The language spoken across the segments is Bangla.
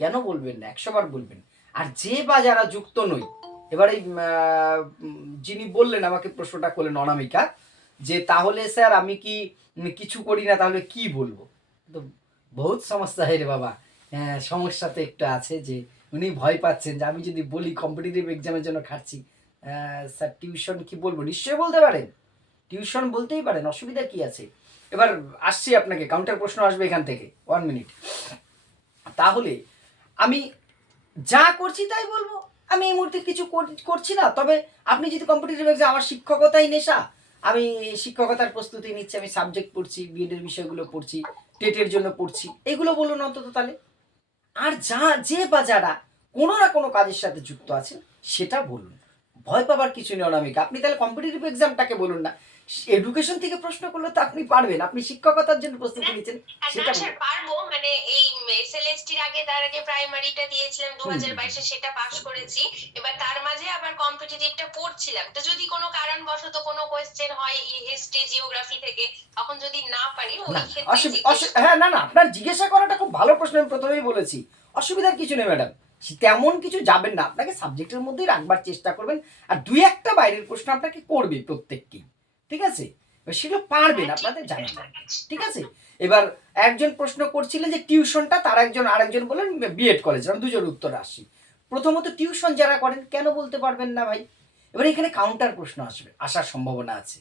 কেন বলবেন না, 100 বার বলবেন। আর যে বা যারা যুক্ত নই, এবার এই যিনি বললেন আমাকে প্রশ্নটা করলেন অনামিকা, যে তাহলে স্যার আমি কি কিছু করি না তাহলে কি বলবো? তো বহুত সমস্যা হয় রে বাবা। সমস্যা তো একটু আছে যে উনি ভয় পাচ্ছেন যে আমি যদি বলি কম্পিটিটিভ এক্সামের জন্য খাটছি, স্যার টিউশন কি বলবো? নিশ্চয়ই বলতে পারেন, টিউশন বলতেই পারেন, অসুবিধা কি আছে? এবার আসছি আপনাকে, কাউন্টার প্রশ্ন আসবে এখান থেকে, 1 মিনিট। তাহলে আমি যা করছি তাই বলবো, আমি এই মুহূর্তে কিছু করছি না। তবে আপনি যদি কম্পিটিটিভ এক্সাম, আমার শিক্ষকতাই নেশা, আমি শিক্ষকতার প্রস্তুতি নিচ্ছি, আমি সাবজেক্ট পড়ছি, বিএডের বিষয়গুলো পড়ছি, টেটের জন্য পড়ছি, এগুলো বলুন অন্তত তাহলে। আর যে বা যারা কোনো না কোনো কাজের সাথে যুক্ত আছেন সেটা বলুন, ভয় পাবার কিছু নেই অনামিকা। আপনি তাহলে কম্পিটিটিভ এক্সামটাকে বলুন না, এডুকেশন থেকে প্রশ্ন করলে তো আপনি পারবেন, আপনি শিক্ষকতার জন্য প্রস্তুতি নিচ্ছেন সেটা বলুন। পারবো, মানে এই এসএলএসটির আগে, তার আগে প্রাইমারিটা দিয়েছিলাম 2022-এ, সেটা পাস করেছি। এবার তার মাঝে আবার কম্পিটিটিভটা পড়ছিলাম। তো যদি কোনো কারণবশত কোনো কোয়েশ্চেন হয় হিস্ট্রি জিওগ্রাফি থেকে, তখন যদি না পারি না, ওই ক্ষেত্রে জিজ্ঞেস হ্যাঁ, না না, আপনার জিজ্ঞাসা করাটা খুব ভালো প্রশ্ন, আমি প্রথমেই বলেছি অসুবিধার কিছু নেই ম্যাডাম। তেমন কিছু যাবেন না, আপনাকে সাবজেক্টের মধ্যেই রাখবার চেষ্টা করবেন। আর দুই একটা বাইরের প্রশ্ন আপনাকে করবে প্রত্যেককেই, ঠিক আছে? সেগুলো পারবেন, আপনাদের জানা যায়, ঠিক আছে? এবার একজন প্রশ্ন করছিলেন যে টিউশনটা, তার একজন আরেকজন বলেন বিএড কলেজ, আমি দুজন উত্তর আসি। প্রথমত টিউশন যারা করেন কেন বলতে পারবেন না ভাই? এবার এখানে কাউন্টার প্রশ্ন আসবে, আসার সম্ভাবনা আছে।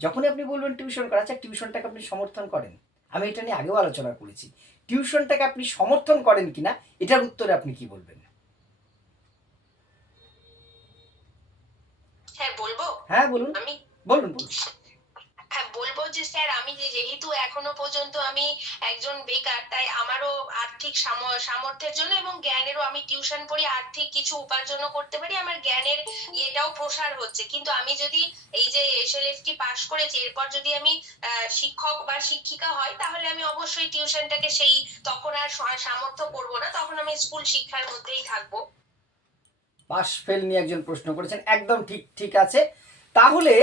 যখনই আপনি বলবেন টিউশন করা, আচ্ছা টিউশনটাকে আপনি সমর্থন করেন? আমি এটা নিয়ে আগেও আলোচনা করেছি, টিউশনটাকে আপনি সমর্থন করেন কিনা এটার উত্তরে আপনি কি বলবেন? হ্যাঁ বলবো। হ্যাঁ বলুন, আমি বলুন বলুন। হ্যাঁ বলবো যে স্যার, আমি যেহেতু এখনো পর্যন্ত আমি একজন বেকার, তাই আমারও আর্থিক সামর্থ্যের জন্য এবং জ্ঞানেরও, আমি টিউশন পড়ি আর্থিক কিছু উপার্জনও করতে পারি, আমার জ্ঞানের ইয়েটাও প্রসার হচ্ছে। কিন্তু আমি যদি এই যে এসএলএসটি পাশ করেছি, এরপর যদি আমি শিক্ষক বা শিক্ষিকা হয়, তাহলে আমি অবশ্যই টিউশনটাকে সেই তখন আর সামর্থ্য করবো না, তখন আমি স্কুল শিক্ষার মধ্যেই থাকবো। পাস ফেল নিয়ে একজন প্রশ্ন করেছেন, একদম ঠিক, ঠিক আছে। তাহলে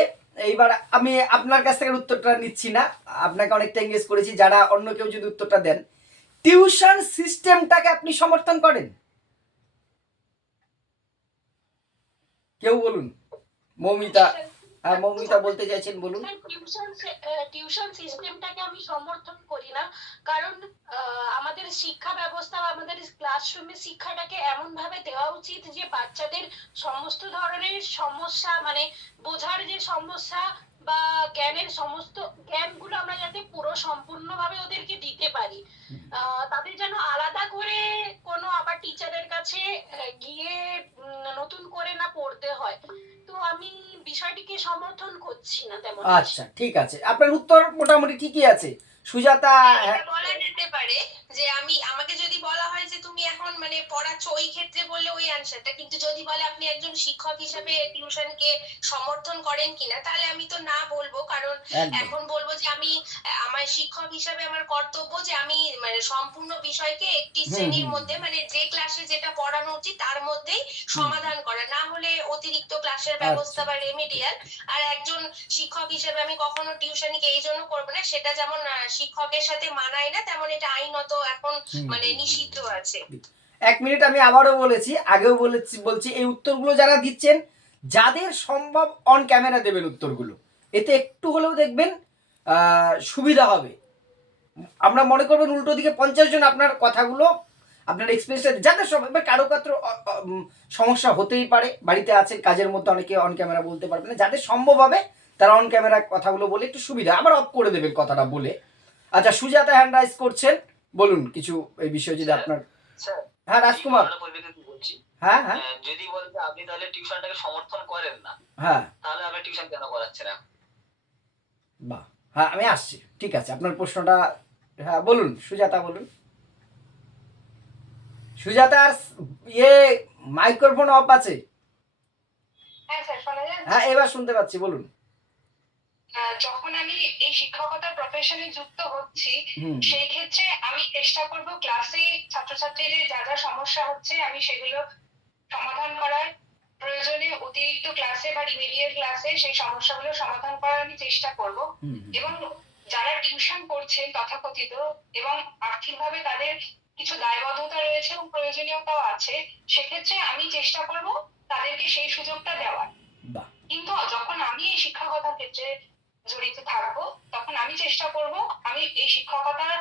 এইবার আমি আপনার কাছ থেকে উত্তরটা নিচ্ছি না, আপনাকে অনেকটা এঙ্গেজ করেছি, যারা অন্য কেউ যদি উত্তরটা দেন, টিউশন সিস্টেমটাকে আপনি সমর্থন করেন? কেউ বলুন। মৌমিতা, হ্যাঁ মৌমিতা বলতে চাইছেন, বলুন। টিউশন সিস্টেমটাকে আমি সমর্থন করি না। কারণ আমাদের শিক্ষা ব্যবস্থা বা আমাদের ক্লাসরুমে শিক্ষাটাকে এমন ভাবে দেওয়া উচিত যে বাচ্চাদের সমস্ত ধরনের সমস্যা, মানে বোঝার যে সমস্যা বা জ্ঞানের সমস্ত জ্ঞানগুলো আমরা যাতে পুরো সম্পূর্ণভাবে ওদেরকে দিতে পারি। তাদের যেন আলাদা করে কোনো আবার টিচারের কাছে গিয়ে নতুন করে না পড়তে হয়। তো আমি বিষয়টিকে সমর্থন করছি না তেমন বেশি। আচ্ছা ঠিক আছে, আপনার উত্তর মোটামুটি ঠিকই আছে সুজাতা। এটা বলা যেতে পারে যে আমাকে যদি বলা হয় যে তুমি এখন মানে পড়াচ্ছ, ওই ক্ষেত্রে বললে ওই অ্যান্সারটা। কিন্তু যদি বলে আপনি একজন শিক্ষক হিসেবে টিউশনকে সমর্থন করেন কিনা, তাহলে আমি তো না বলবো। কারণ একদম। এখন বলবো যে আমি আমার শিক্ষক হিসেবে আমার কর্তব্য যে আমি মানে সম্পূর্ণ বিষয়কে একটি হুম শ্রেণীর হুম মধ্যে, মানে যে ক্লাসে যেটা পড়ানো উচিত তার মধ্যেই সমাধান করা, না হলে অতিরিক্ত ক্লাসের ব্যবস্থা আচ্ছা বা রেমিডিয়াল। আর একজন শিক্ষক হিসেবে আমি কখনো টিউশনিকে এই জন্য করবো না, সেটা যেমন শিক্ষকের সাথে মানায় না, তেমন এটা আইনত এখন মানে নিষিদ্ধ আছে। 1 মিনিট, আমি আবারও বলেছি, আগেও বলছি, এই উত্তরগুলো যারা দিচ্ছেন, যাদের সম্ভব অন ক্যামেরা দেবেন উত্তরগুলো, এতে একটু হলেও দেখবেন সুবিধা হবে। আমরা মনে করবেন উল্টো দিকে 50 জন আপনার কথাগুলো, আপনার এক্সপিরিয়েন্সটা, যাদের সব, এবার কারো কাত্র সমস্যা হতেই পারে, বাড়িতে আছেন কাজের মধ্যে, অনেকে অন ক্যামেরা বলতে পারবে না, যাদের সম্ভব হবে তারা অন ক্যামেরা কথাগুলো বলে একটু সুবিধা, আবার অফ করে দেবেন কথাটা বলে। আচ্ছা সুজাতা হ্যান্ড রাইজ করছেন, বলুন কিছু এই বিষয়ে যদি আপনার। হ্যাঁ রাজকুমার। হ্যাঁ হ্যাঁ যদি বলেন যে আপনি তাহলে টিউশনটাকে সমর্থন করেন না, হ্যাঁ তাহলে আপনি টিউশন কেন করাচ্ছেন এখন? বাহ, হ্যাঁ আমি আসছি, ঠিক আছে আপনার প্রশ্নটা। হ্যাঁ বলুন সুজাতা, বলুন। সুজাতার ইয়ে মাইক্রোফোন অফ আছে। হ্যাঁ স্যার, শোনা যাচ্ছে? হ্যাঁ এবার শুনতে পাচ্ছি, বলুন। যখন আমি এই শিক্ষকতার প্রফেশনে যুক্ত হচ্ছি, সেই ক্ষেত্রে আমি চেষ্টা করব ক্লাসে ছাত্রছাত্রীদের যা যা সমস্যা হচ্ছে আমি সেগুলো সমাধান করার, প্রয়োজনে অতিরিক্ত ক্লাসে বা রিমিডিয়াল ক্লাসে সেই সমস্যাগুলো সমাধান করার আমি চেষ্টা করব। এবং যারা টিউশন পড়ছেন তথাকথিত এবং আর্থিকভাবে তাদের কিছু দায়বদ্ধতা রয়েছে রয়েছে এবং প্রয়োজনীয়তাও আছে, সেক্ষেত্রে আমি চেষ্টা করব তাদেরকে সেই সুযোগটা দেওয়ার। বাহ, কিন্তু যখন আমি এই শিক্ষকতার ক্ষেত্রে জড়িত থাকবো, তখন আমি চেষ্টা করব আমি এই শিক্ষকতার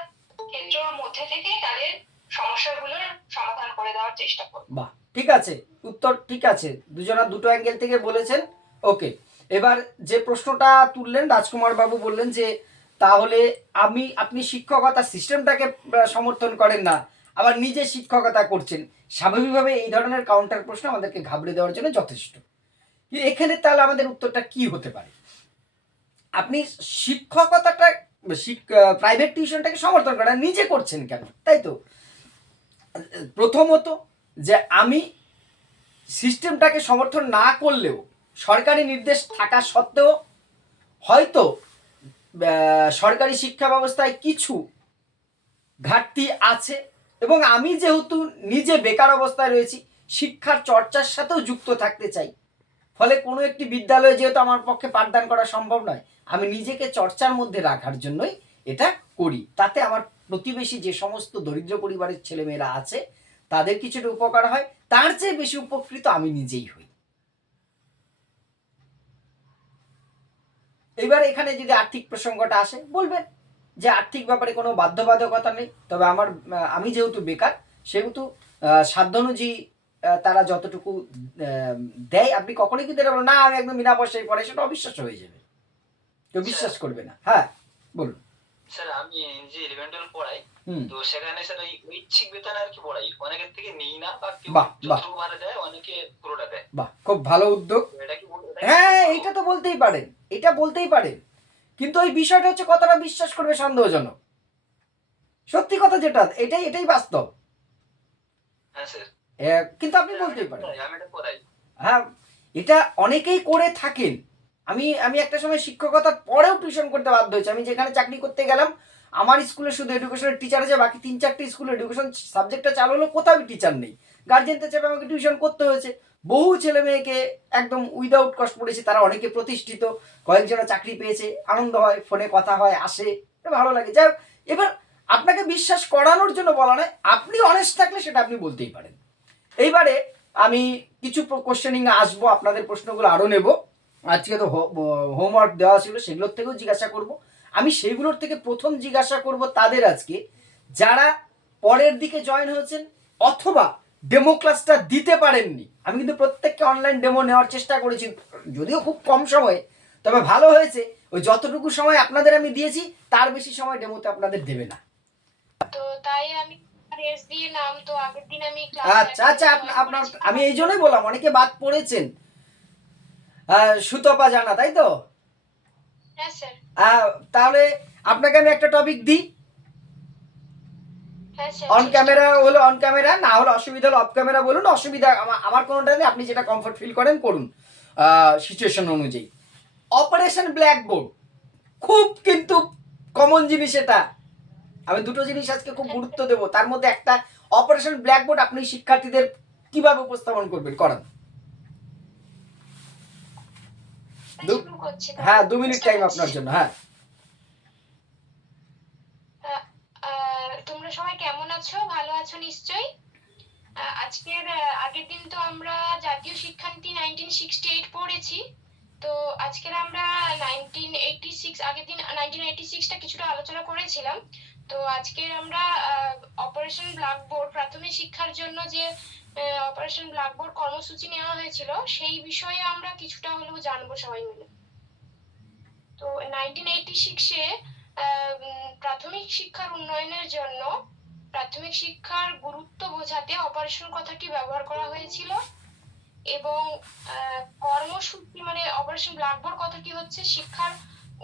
ক্ষেত্রের মধ্যে থেকে তাদের সমস্যাগুলোর সমাধান করে দেওয়ার চেষ্টা করব। বাহ, ঠিক আছে, উত্তর ঠিক আছে, দুজনা দুটো অ্যাঙ্গেল থেকে বলেছেন। ওকে, এবার যে প্রশ্নটা তুললেন রাজকুমার বাবু বললেন যে তাহলে আপনি শিক্ষকতা সিস্টেমটাকে সমর্থন করেন না, আবার নিজে শিক্ষকতা করছেন। স্বাভাবিকভাবে এই ধরনের কাউন্টার প্রশ্ন আমাদেরকে ঘাবড়ে দেওয়ার জন্য যথেষ্ট। এখানে তাহলে আমাদের উত্তরটা কি হতে পারে? আপনি শিক্ষকতাটা প্রাইভেট টিউশনটাকে সমর্থন করেন, নিজে করছেন কেন, তাই তো? প্রথমত যে আমি সিস্টেমটাকে সমর্থন না করলেও সরকারি নির্দেশ থাকা সত্ত্বেও হয়তো সরকারি শিক্ষা ব্যবস্থায় কিছু ঘাটতি আছে, এবং আমি যেহেতু নিজে বেকার অবস্থায় রয়েছি, শিক্ষার চর্চার সাথেও যুক্ত থাকতে চাই, ফলে কোনো একটি বিদ্যালয়ে যেহেতু আমার পক্ষে পাঠদান করা সম্ভব নয়, আমি নিজেকে চর্চার মধ্যে রাখার জন্যই এটা করি। তাতে আমার প্রতিবেশী যে সমস্ত দরিদ্র পরিবারের ছেলেমেয়েরা আছে তাদের কিছুটা উপকার হয়, তার চেয়ে বেশি উপকৃত আমি নিজেই হই। এবার এখানে যদি আর্থিক প্রসঙ্গটা আসে, বলবেন যে আর্থিক ব্যাপারে কোনো বাধ্যবাধকতা নেই, তবে আমি যেহেতু বেকার, সেহেতু সাধ্য অনুযায়ী তারা যতটুকু দেয়, আপনি কখনোই কিন্তু এটা বলুন না আমি একদম বিনা পয়সায় পড়ে, সেটা অবিশ্বাস হয়ে যাবে, কেউ বিশ্বাস করবে না। হ্যাঁ, বলুন। স্যার আমি যে 11-12 পড়াই, হুম, তো সেখানে স্যার ওই ঐচ্ছিক বেতন আর কি পড়াই, অনেকের থেকে নেই না, বা কেউ বাহ বাহ যতটুকু ভাড়া দেয় অনেকে পুরোটা দেয়। বাহ, খুব ভালো উদ্যোগ। তো এটা কি হ্যাঁ, এটা তো বলতেই পারেন, এটা বলতেই পারেন, কিন্তু ওই বিষয়টা হচ্ছে কতটা বিশ্বাস করবে সন্দেহজনক। সত্যি কথা যেটা, এটাই বাস্তব। হ্যাঁ স্যার, কিন্তু আপনি বলতেই পারেন। আমি এটা পড়াই। হ্যাঁ, এটা অনেকেই করে থাকেন। আমি একটা সময় শিক্ষকতার পরেও টিউশন করতে বাধ্য হয়েছি। আমি যেখানে চাকরি করতে গেলাম, আমার স্কুলে শুধু এডুকেশনের টিচার আছে, বাকি 3-4টে স্কুলে এডুকেশন সাবজেক্টটা চালু হলো, কোথাও টিচার নেই। গার্জেনদের চাপে আমাকে টিউশন করতে হয়েছে। বহু ছেলে মেয়েকে একদম উইদাউট কস্ট পড়েছি, তারা অনেকে প্রতিষ্ঠিত, কয়েকজনা চাকরি পেয়েছে, আনন্দ হয়, ফোনে কথা হয়, আসে, এটা ভালো লাগে। যাই হোক, এবার আপনাকে বিশ্বাস করানোর জন্য বলা নয়, আপনি অনেস্ট থাকলে সেটা আপনি বলতেই পারেন। এইবারে আমি কিছু কোশ্চেনিং আসবো, আপনাদের প্রশ্নগুলো আরও নেব। আজকে তো হোমওয়ার্ক দেওয়া ছিল, সেগুলোর থেকেও জিজ্ঞাসা করব। আমি সেগুলোর থেকে প্রথম জিজ্ঞাসা করব তাদের আজকে যারা পরের দিকে জয়েন হয়েছেন অথবা ডেমো ক্লাসটা দিতে পারেননি। আমি কিন্তু প্রত্যেককে অনলাইন ডেমো নেওয়ার চেষ্টা করেছি, যদিও খুব কম সময়ে, তবে ভালো হয়েছে। ওই যতটুকু সময় আপনাদের আমি দিয়েছি তার বেশি সময় ডেমোতে আপনাদের দেবে না। তো তাই আমি রেস দিয়ে নাম, তো আগের দিন আমি আচ্ছা আচ্ছা, আপনার আমি এই জন্যই বললাম অনেকে বাদ পড়েছেন। সুতপা জানা, তাই তো? হ্যাঁ স্যার। তাহলে আপনাকে আমি একটা টপিক দিই। হ্যাঁ স্যার। অন ক্যামেরা হলে অন ক্যামেরা, না হলে অসুবিধা হলে অফ ক্যামেরা বলুন, অসুবিধা আমার কোনোটা নেই, আপনি যেটা কমফর্ট ফিল করেন করুন সিচুয়েশন অনুযায়ী। অপারেশন ব্ল্যাকবোর্ড খুব কিন্তু কমন জিনিস, এটা আমি দুটো জিনিস আজকে খুব গুরুত্ব দেবো, তার মধ্যে একটা অপারেশন ব্ল্যাকবোর্ড। আপনি শিক্ষার্থীদের কিভাবে উপস্থাপন করবেন, করান? হ্যাঁ, 2 মিনিট টাইম আপনার জন্য। হ্যাঁ, তোমরা সবাই কেমন আছো? ভালো আছো নিশ্চয়ই। আজকের আগের দিন তো আমরা জাতীয় শিক্ষানীতি 1968 পড়েছি। তো আজকের আমরা 1986, আগের দিন 1986টা কিছুটা আলোচনা করেছিলাম। তো আজকের আমরা অপারেশন ব্ল্যাকবোর্ড, প্রাথমিক শিক্ষার জন্য যে অপারেশন ব্ল্যাকবোর্ড কর্মসূচি নেওয়া হয়েছিল সেই বিষয়ে আমরা কিছুটা হলেও জানবো সবাই মিলে। তো 1986-এ প্রাথমিক শিক্ষার উন্নয়নের জন্য প্রাথমিক শিক্ষার গুরুত্ব বোঝাতে অপারেশন কথাটি ব্যবহার করা হয়েছিল, এবং কর্মসূচি মানে অপারেশন ব্ল্যাকবোর্ড কথাটি হচ্ছে শিক্ষার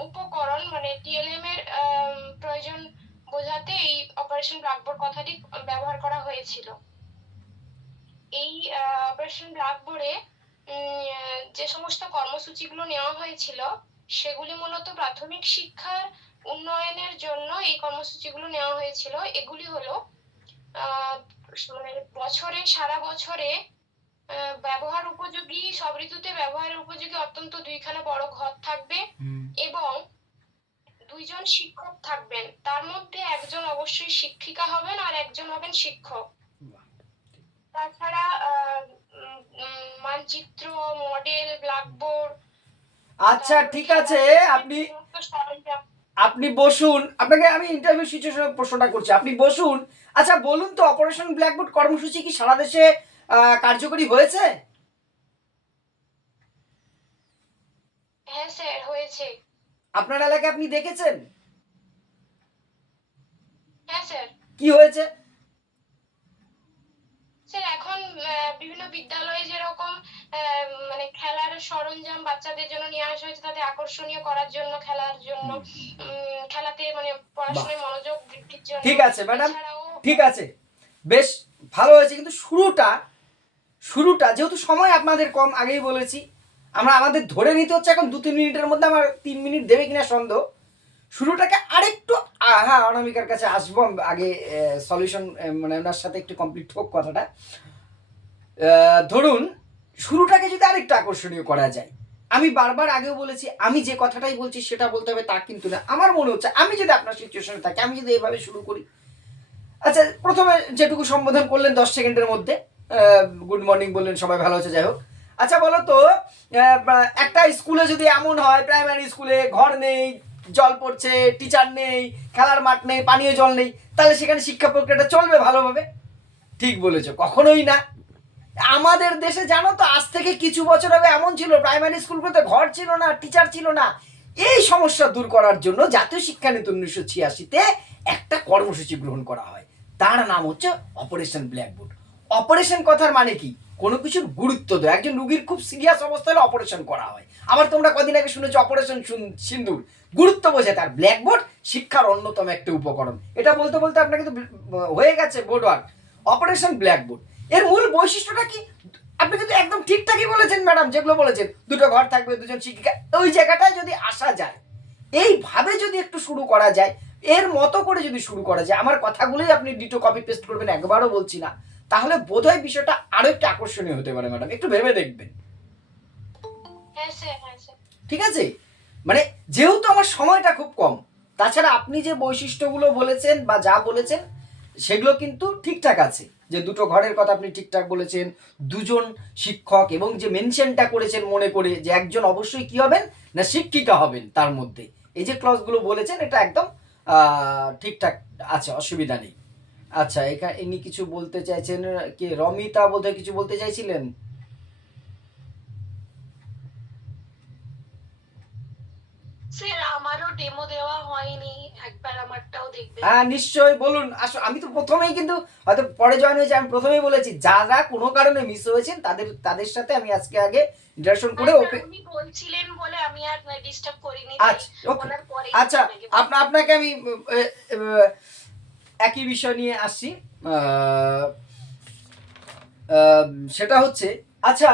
উপকরণ মানে টিএলএম এর প্রয়োজন বোঝাতে এই অপারেশন ব্ল্যাকবোর্ড কথাটি ব্যবহার করা হয়েছিল। এই অপারেশন ব্ল্যাকবোর্ডে যে সমস্ত কর্মসূচিগুলো নেওয়া হয়েছিল সেগুলি মূলত প্রাথমিক শিক্ষার উন্নয়নের জন্য এই কর্মসূচিগুলো নেওয়া হয়েছিল। এগুলি হলো মানে বছরে, সারা বছরে ব্যবহার উপযোগী, সব ঋতুতে ব্যবহারের উপযোগী অত্যন্ত 2খানা বড় ঘর থাকবে, এবং 2জন শিক্ষক থাকবেন। তার মধ্যে একজন অবশ্যই শিক্ষিকা হবেন আর একজন হবেন শিক্ষক। তাছাড়া মানচিত্র, মডেল, ব্ল্যাকবোর্ড, আচ্ছা ঠিক আছে, আপনি বসুন, আপনাকে আমি ইন্টারভিউ সিচুয়েশনে প্রশ্নটা করছি, আপনি বসুন। আচ্ছা বলুন তো, অপারেশন ব্ল্যাকবোর্ড কর্মসূচি কি সারা দেশে কার্যকরী হয়েছে? হ্যাঁ স্যার, হয়েছে। আপনার এলাকায় আপনি দেখেছেন? হ্যাঁ স্যার। কি হয়েছে? স্যার এখন বিভিন্ন বিদ্যালয়ে যেরকম মানে খেলার সরঞ্জাম বাচ্চাদের জন্য নিয়ে আসা হয়েছে, তাদের আকর্ষণীয় করার জন্য, খেলার জন্য, খেলাতে মানে পড়াশোনায় মনোযোগ বৃদ্ধির জন্য। ঠিক আছে ম্যাডাম, ঠিক আছে, বেশ ভালো হয়েছে, কিন্তু শুরুটা যেহেতু সময় আপনাদের কম, আগেই বলেছি, আমাদের ধরে নিতে হচ্ছে এখন 2-3 মিনিটের মধ্যে, আমার 3 মিনিট দেবে কিনা সন্দেহ। শুরুটাকে আরেকটু হ্যাঁ, অনামিকার কাছে আসবো আগে, সলিউশন মানে ওনার সাথে একটু কমপ্লিট হোক কথাটা। ধরুন শুরুটাকে যদি আরেকটু আকর্ষণীয় করা যায়, আমি বারবার আগেও বলেছি, আমি যে কথাটাই বলছি সেটা বলতে হবে তা কিন্তু না। আমার মনে হচ্ছে আমি যদি আপনার সিচুয়েশনে থাকি, আমি যদি এভাবে শুরু করি। আচ্ছা, প্রথমে যেটুকু সম্বোধন করলেন 10 সেকেন্ডের মধ্যে, গুড মর্নিং বললেন, সবাই ভালো আছে, যাই হোক। আচ্ছা বলো তো, একটা স্কুলে যদি এমন হয়, প্রাইমারি স্কুলে ঘর নেই, জল পড়ছে, টিচার নেই, খেলার মাঠ নেই, পানীয় জল নেই, তাহলে সেখানে শিক্ষা প্রক্রিয়াটা চলবে ভালোভাবে? ঠিক বলেছো, কখনোই না। আমাদের দেশে জানো তো, আজ থেকে কিছু বছর আগে এমন ছিল, প্রাইমারি স্কুলগুলোতে ঘর ছিল না, টিচার ছিল না। এই সমস্যা দূর করার জন্য জাতীয় শিক্ষানীতি 1986-তে একটা কর্মসূচি গ্রহণ করা হয়, তার নাম হচ্ছে অপারেশন ব্ল্যাকবোর্ড। অপারেশন কথার মানে কি? কোনো কিছুর গুরুত্ব দেয়। একজন রুগীর খুব সিরিয়াস অবস্থা হলে অপারেশন করা হয়। আবার তোমরা কদিন আগে শুনেছো অপারেশন সিন্দুর, গুরুত্ব বোঝায়। তার ব্ল্যাকবোর্ড শিক্ষার অন্যতম একটা উপকরণ। এটা বলতে বলতে আপনাকে তো হয়ে গেছে বোর্ড ওয়ার্ক। অপারেশন ব্ল্যাকবোর্ড এর মূল বৈশিষ্ট্যটা কি? আপনি কিন্তু একদম ঠিকঠাকই বলেছেন ম্যাডাম, যেগুলো বলেছেন, দুটো ঘর থাকবে, দুজন শিক্ষিকা, ওই জায়গাটায় যদি আসা যায়, এইভাবে যদি একটু শুরু করা যায়, এর মতো করে যদি শুরু করা যায়, আমার কথাগুলোই আপনি ডিটো কপি পেস্ট করবেন, একবারও বলছি না, তাহলে বোধহয় বিষয়টা আরো একটু আকর্ষণীয় হতে পারে ম্যাডাম, একটু ভেবে দেখবেন। হ্যাঁ স্যার, হ্যাঁ স্যার। ঠিক আছে, মানে যেহেতু আমার সময়টা খুব কম, তাছাড়া আপনি যে বৈশিষ্ট্যগুলো বলেছেন বা যা বলেছেন সেগুলো কিন্তু ঠিকঠাক আছে, যে দুটো ঘরের কথা আপনি ঠিকঠাক বলেছেন, দুজন শিক্ষক, এবং যে মেনশনটা করেছেন মনে করে যে একজন অবশ্যই কি হবেন না, শিক্ষিকা হবেন তার মধ্যে, এই যে ক্লজগুলো বলেছেন, এটা একদম ঠিকঠাক আছে, অসুবিধা নেই। আচ্ছা, এখানে ইনি কিছু বলতে চাইছেন, কে রমিতা বোধহয় কিছু বলতে চাইছিলেন। স্যার আমারও ডেমো দেওয়া হয়নি, একবার আমারটাও দেখবেন। হ্যাঁ নিশ্চয়ই, বলুন। আসো, আমি তো প্রথমেই, কিন্তু হয়তো পরে জয়েন হয়েছে, আমি প্রথমেই বলেছি, যারা কোনো কারণে মিস হয়েছেন তাদের সাথে আমি আজকে আগে ইন্টারেকশন করে উনি বলছিলেন বলে আমি আর ডিস্টার্ব করিনি। আচ্ছা ওকে, আচ্ছা আপনাকে আমি একই বিষয় নিয়ে আসছি, সেটা হচ্ছে, আচ্ছা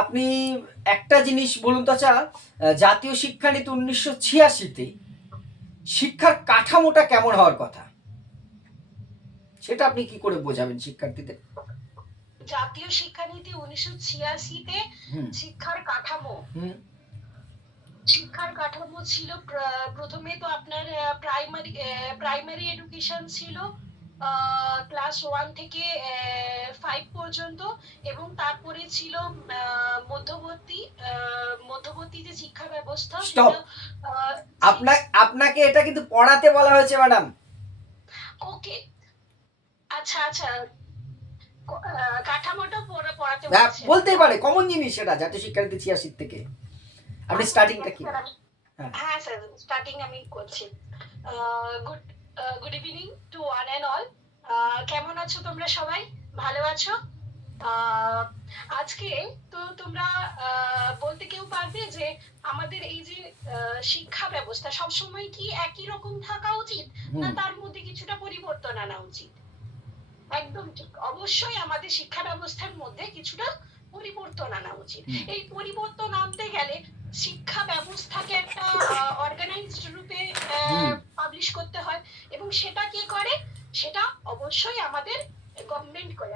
আপনি একটা জিনিস বলুন তো, আচ্ছা জাতীয় শিক্ষানীতি 1986-তে শিক্ষার কাঠামোটা কেমন হওয়ার কথা, সেটা আপনি কি করে বোঝাবেন শিক্ষার্থীদের? জাতীয় শিক্ষানীতি 1986-তে শিক্ষার কাঠামো ছিল, প্রথমে তো আপনার প্রাইমারি এডুকেশন ছিল ক্লাস 1 থেকে 5 পর্যন্ত, এবং তারপরে ছিল মধ্যবর্তী যে শিক্ষা ব্যবস্থা, আপনাকে এটা কিন্তু পড়াতে বলা হয়েছে ম্যাডাম। ওকে, আচ্ছা আচ্ছা, কাঠামোটা পড়াতে বলতেই পারে, কমন জিনিস সেটা, জাতীয় শিক্ষানীতি 86 থেকে। আপনি স্টার্টিংটা কি? হ্যাঁ স্যার, স্টার্টিং আমি করছি। Good evening to one and all. কেমন আছো তোমরা সবাই? ভালো আছো? আজকে তো তোমরা বলতে কেউ পারবে যে আমাদের এই যে শিক্ষা ব্যবস্থা সবসময় কি একই রকম থাকা উচিত, না তার মধ্যে কিছুটা পরিবর্তন আনা উচিত? একদম ঠিক, অবশ্যই আমাদের শিক্ষা ব্যবস্থার মধ্যে কিছুটা পরিবর্তন আনা উচিত। এই পরিবর্তন আনতে গেলে শিক্ষা ব্যবস্থাকে একটা অর্গানাইজড রূপে পাবলিশ করতে হয়, এবং সেটা কে করে? সেটা অবশ্যই আমাদের গভর্নমেন্ট করে,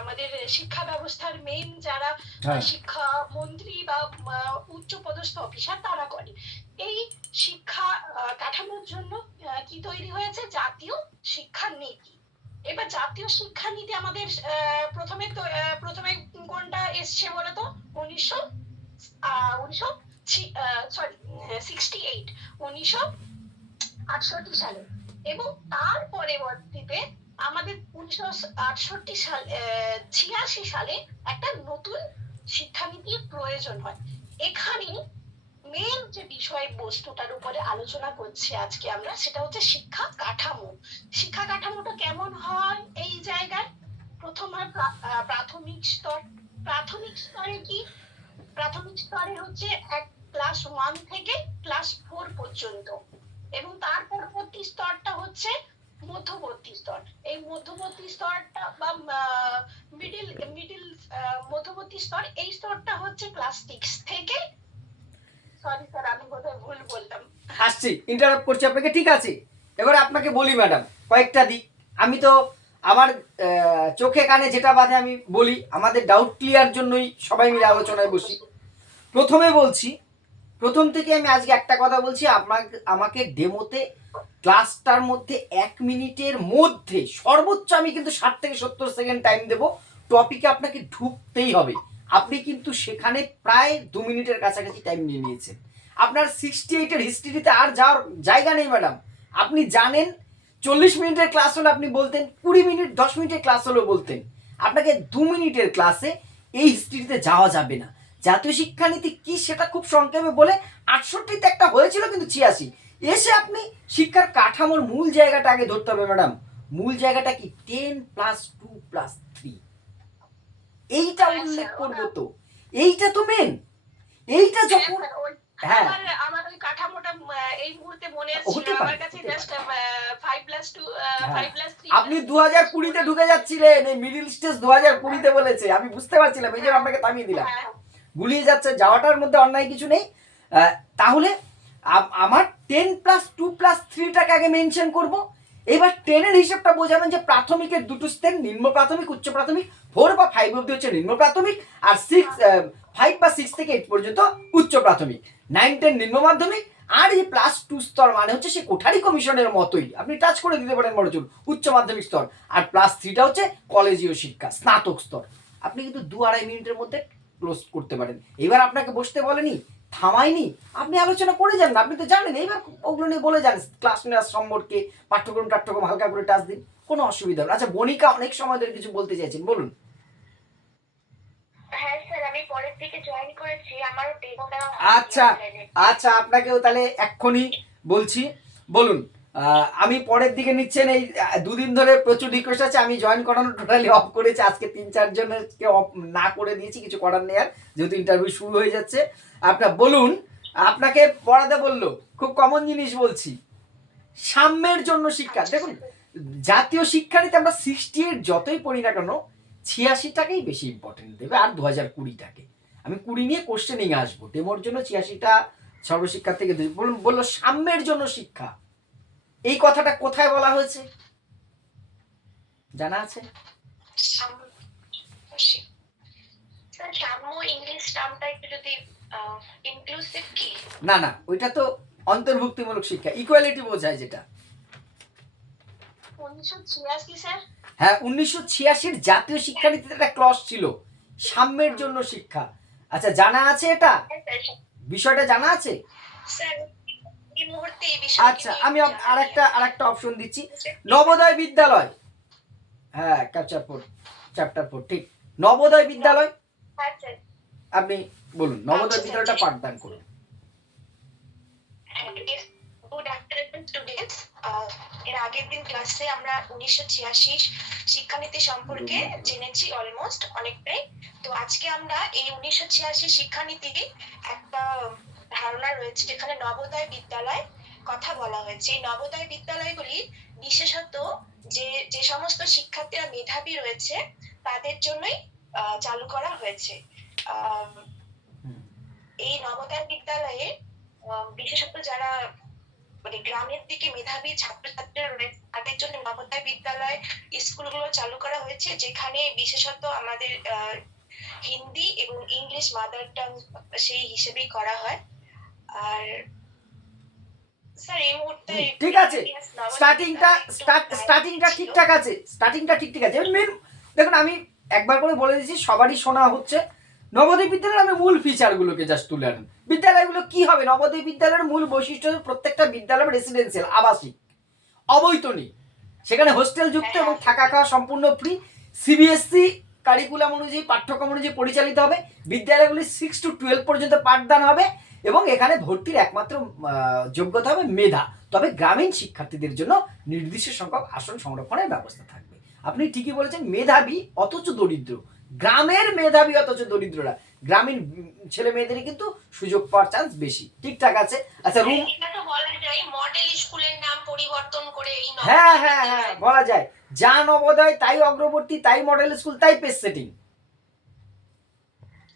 আমাদের শিক্ষা ব্যবস্থার মেইন যারা শিক্ষা মন্ত্রী বা উচ্চ পদস্থ অফিসার, তারা করে। এই শিক্ষা কাঠামোর জন্য কি তৈরি হয়েছে? জাতীয় শিক্ষা নীতি। এবার জাতীয় শিক্ষানীতি আমাদের প্রথমে কোনটা এসছে বলতো? 1968 সালে। এবং তার পরবর্তীতে আমাদের 1986 সালে একটা নতুন শিক্ষানীতির প্রয়োজন হয়। এখানে মেন যে বিষয় বস্তুটার উপরে আলোচনা করছি আজকে আমরা, সেটা হচ্ছে শিক্ষা কাঠামো। শিক্ষা কাঠামোটা কেমন হয় এই জায়গায়? প্রথম হয় প্রাথমিক স্তর। প্রাথমিক স্তরে কি? প্রাথমিক স্তরে হচ্ছে ক্লাস 1 থেকে ক্লাস 4 পর্যন্ত, এবং তার পরবর্তী স্তরটা হচ্ছে মধ্যবর্তী স্তর। এই মধ্যবর্তী স্তরটা বা মিডিল মিডিল মধ্যবর্তী স্তর, এই স্তরটা হচ্ছে ক্লাস 6 থেকে, সরি স্যার আমি বোধহয় ভুল বললাম। আসছি, ইন্টারাপ্ট করছি আপনাকে, ঠিক আছে। এবার আপনাকে বলি ম্যাডাম কয়েকটা দিক। আমি তো আমার চোখে কানে যেটা বাদে আমি বলি, আমাদের ডাউট ক্লিয়ার জন্যই সবাই মিলে আলোচনায় বসি। প্রথমে বলছি, প্রথম থেকে আমি আজকে একটা কথা বলছি, আমাকে ডেমোতে ক্লাসটার মধ্যে 1 মিনিটের মধ্যে সর্বোচ্চ আমি কিন্তু 60 থেকে 70 সেকেন্ড টাইম দেবো। টপিকে আপনাকে ঢুকতেই হবে। আপনি কিন্তু সেখানে প্রায় 2 মিনিটের কাছাকাছি টাইম নিয়ে নিয়েছেন। আপনার 68-এর হিস্ট্রিতে আর যাওয়ার জায়গা নেই ম্যাডাম। আপনি জানেন 40 মিনিটের ক্লাস হলে আপনি বলতেন, 20 মিনিট 10 মিনিটের ক্লাস হলেও বলতেন। আপনাকে 2 মিনিটের ক্লাসে এই হিস্ট্রিতে যাওয়া যাবে না। জাতীয় শিক্ষানীতি কি সেটা খুব সংক্ষেপে বলে, 68তে একটা হয়েছিল কিন্তু 86 এসে আপনি শিক্ষার কাঠামোর মূল জায়গাটা আগে ধরতে হবে ম্যাডাম। মূল জায়গাটা কি? 10+2+3, এইটা উল্লেখ করবো তো। এইটা তো মেন। এইটা যখন হ্যাঁ আমার ওই কাঠামোটা এই মুহূর্তে মনে হতে আসছে পারে, আমার কাছে, হতে জাস্ট পারে। 5+2 5+3 আপনি 2020-তে ঢুকে যাচ্ছিলেন, এই মিডিল স্টেজ 2020-তে বলেছে, আমি বুঝতে পারছিলাম, এই জন্য আপনাকে থামিয়ে দিলাম। গুলিয়ে যাচ্ছে, যাওয়াটার মধ্যে অন্যায় কিছু নেই। তাহলে আমার 10+2+3টাকে আগে মেনশন করব। এবার 10-এর হিসাবটা বোঝাবেন যে প্রাথমিকের দুটো স্টেপ, নিম্ন প্রাথমিক, উচ্চ প্রাথমিক। 4 বা 5 অবধি হচ্ছে নিম্ন প্রাথমিক, আর 5 বা 6 থেকে 8 পর্যন্ত উচ্চ প্রাথমিক। 9-10 নিম্ন মাধ্যমিক। আর এই +2 স্তর মানে হচ্ছে সে কোঠারি কমিশনের মতোই, আপনি টাচ করে দিতে পারেন বড়জোর, উচ্চ মাধ্যমিক স্তর। আর +3টা হচ্ছে কলেজীয় শিক্ষা, স্নাতক স্তর। আপনি কিন্তু 2-2.5 মিনিটের মধ্যে ক্লোজ করতে পারেন। এবার আপনাকে বসতে বলেনি, থামাইনি, আপনি আলোচনা করে যান না, আপনি তো জানেন। এইবার ওগুলো নিয়ে বলে যান, ক্লাস নেওয়ার সম্পর্কে পাঠ্যক্রম হালকা করে টাচ দিন, কোনো অসুবিধা নেই। আচ্ছা বনিকা অনেক সময় ধরে কিছু বলতে চাইছেন, বলুন। হ্যাঁ স্যার, আমি পরের দিকে জয়েন করেছি, আমারও ডেমোটা আচ্ছা আচ্ছা, আপনাকেও তাহলে এক্ষুনি বলছি, বলুন। আমি পরের দিকে নিচ্ছেন, এই 2 দিন ধরে প্রচুর রিকোয়েস্ট আছে, আমি জয়েন করানো টোটালি অফ করেছি। আজকে 3-4 জনকে অফ না করে দিয়েছি, কিছু করার নেই আর, যেহেতু ইন্টারভিউ শুরু হয়ে যাচ্ছে। আপনার বলুন, আপনাকে পড়াতে বললো, খুব কমন জিনিস বলছি, সাম্যের জন্য শিক্ষা। দেখুন, জাতীয় শিক্ষানীতি আমরা 68 যতই পড়ি না কেন, 86টাকেই বেশি ইম্পর্টেন্ট দেবে, আর 2020টাকে। আমি 20 নিয়ে কোশ্চেনিং আসবো, ডেমোর জন্য 86টা সর্বশিক্ষা থেকে বলুন। বললো সাম্যের জন্য শিক্ষা, এই কথাটা কোথায় বলা হয়েছে জানা আছে? স্যার সাম্য ইংলিশ টার্মটা একটু যদি ইনক্লুসিভ কি? না না, ওইটা তো অন্তর্ভুক্তিমূলক শিক্ষা, ইকুয়ালিটি বোঝায় যেটা। 1986 স্যার। হ্যাঁ, 1986-র জাতীয় শিক্ষানীতিতে একটা ক্লজ ছিল, সাম্যের জন্য শিক্ষা। আচ্ছা জানা আছে এটা, বিষয়টা জানা আছে? স্যার এই মুহূর্তে এই বিষয়টা আচ্ছা আমি আরেকটা অপশন দিচ্ছি, নবোদয় বিদ্যালয়। হ্যাঁ, চ্যাপ্টার 4 ঠিক, নবোদয় বিদ্যালয়। হ্যাঁ স্যার। আপনি বলুন, নবোদয় বিদ্যালয়টা পাঠদান করুন। Good afternoon students. এর আগের দিন ক্লাসে আমরা 1986 শিক্ষানীতি সম্পর্কে জেনেছি অলমোস্ট অনেকটাই। তো আজকে আমরা এই 1986 শিক্ষানীতির একটা ধারণা রয়েছে, যেখানে নবোদয় বিদ্যালয় কথা বলা হয়েছে। এই নবোদয় বিদ্যালয়গুলি বিশেষত যে সমস্ত শিক্ষার্থীরা মেধাবী রয়েছে তাদের জন্যই চালু করা হয়েছে। এই নবোদয় বিদ্যালয়ে বিশেষত যারা মানে গ্রামের দিকে মেধাবী ছাত্রছাত্রীরা রয়েছে তাদের জন্য নবোদয় বিদ্যালয় স্কুলগুলো চালু করা হয়েছে, যেখানে বিশেষত আমাদের হিন্দি এবং ইংলিশ মাদার টাং সেই হিসেবেই করা হয়। আর স্যার এই মুহূর্তে ঠিক আছে, স্টার্টিংটা ঠিকঠাক আছে, স্টার্টিংটা ঠিকঠাক আছে। মেন দেখুন, আমি একবার করে বলে দিচ্ছি, সবারই শোনা হচ্ছে। নবোদয় বিদ্যালয়ের আমি মূল ফিচারগুলোকে জাস্ট তুলে আনুন। বিদ্যালয়গুলো কি হবে? নবোদয় বিদ্যালয়ের মূল বৈশিষ্ট্য হচ্ছে প্রত্যেকটা বিদ্যালয় রেসিডেন্সিয়াল, আবাসিক, অবৈতনিক, সেখানে হোস্টেল যুক্ত এবং থাকা খাওয়া সম্পূর্ণ ফ্রি। সিবিএসসি কারিকুলাম অনুযায়ী, পাঠ্যক্রম অনুযায়ী পরিচালিত হবে। বিদ্যালয়গুলি 6 to 12 পর্যন্ত পাঠদান হবে এবং এখানে ভর্তির একমাত্র যোগ্যতা হবে মেধা। তবে গ্রামীণ শিক্ষার্থীদের জন্য নির্দিষ্ট সংখ্যক আসন সংরক্ষণের ব্যবস্থা থাকবে। আপনি ঠিকই বলেছেন, মেধাবী অথচ দরিদ্র, গ্রামের মেধাবী অথচ দরিদ্ররা, গ্রামীণ ছেলে মেয়েদেরই কিন্তু সুযোগ পাওয়ার চান্স বেশি। ঠিকঠাক আছে। আচ্ছা, রুম, এটা তো বলা যায় মডেল স্কুলের নাম পরিবর্তন করে এই হ্যাঁ হ্যাঁ হ্যাঁ বলা যায়, যা নবোদয় তাই অগ্রবর্তী, তাই মডেল স্কুল, তাই পেস সেটিং।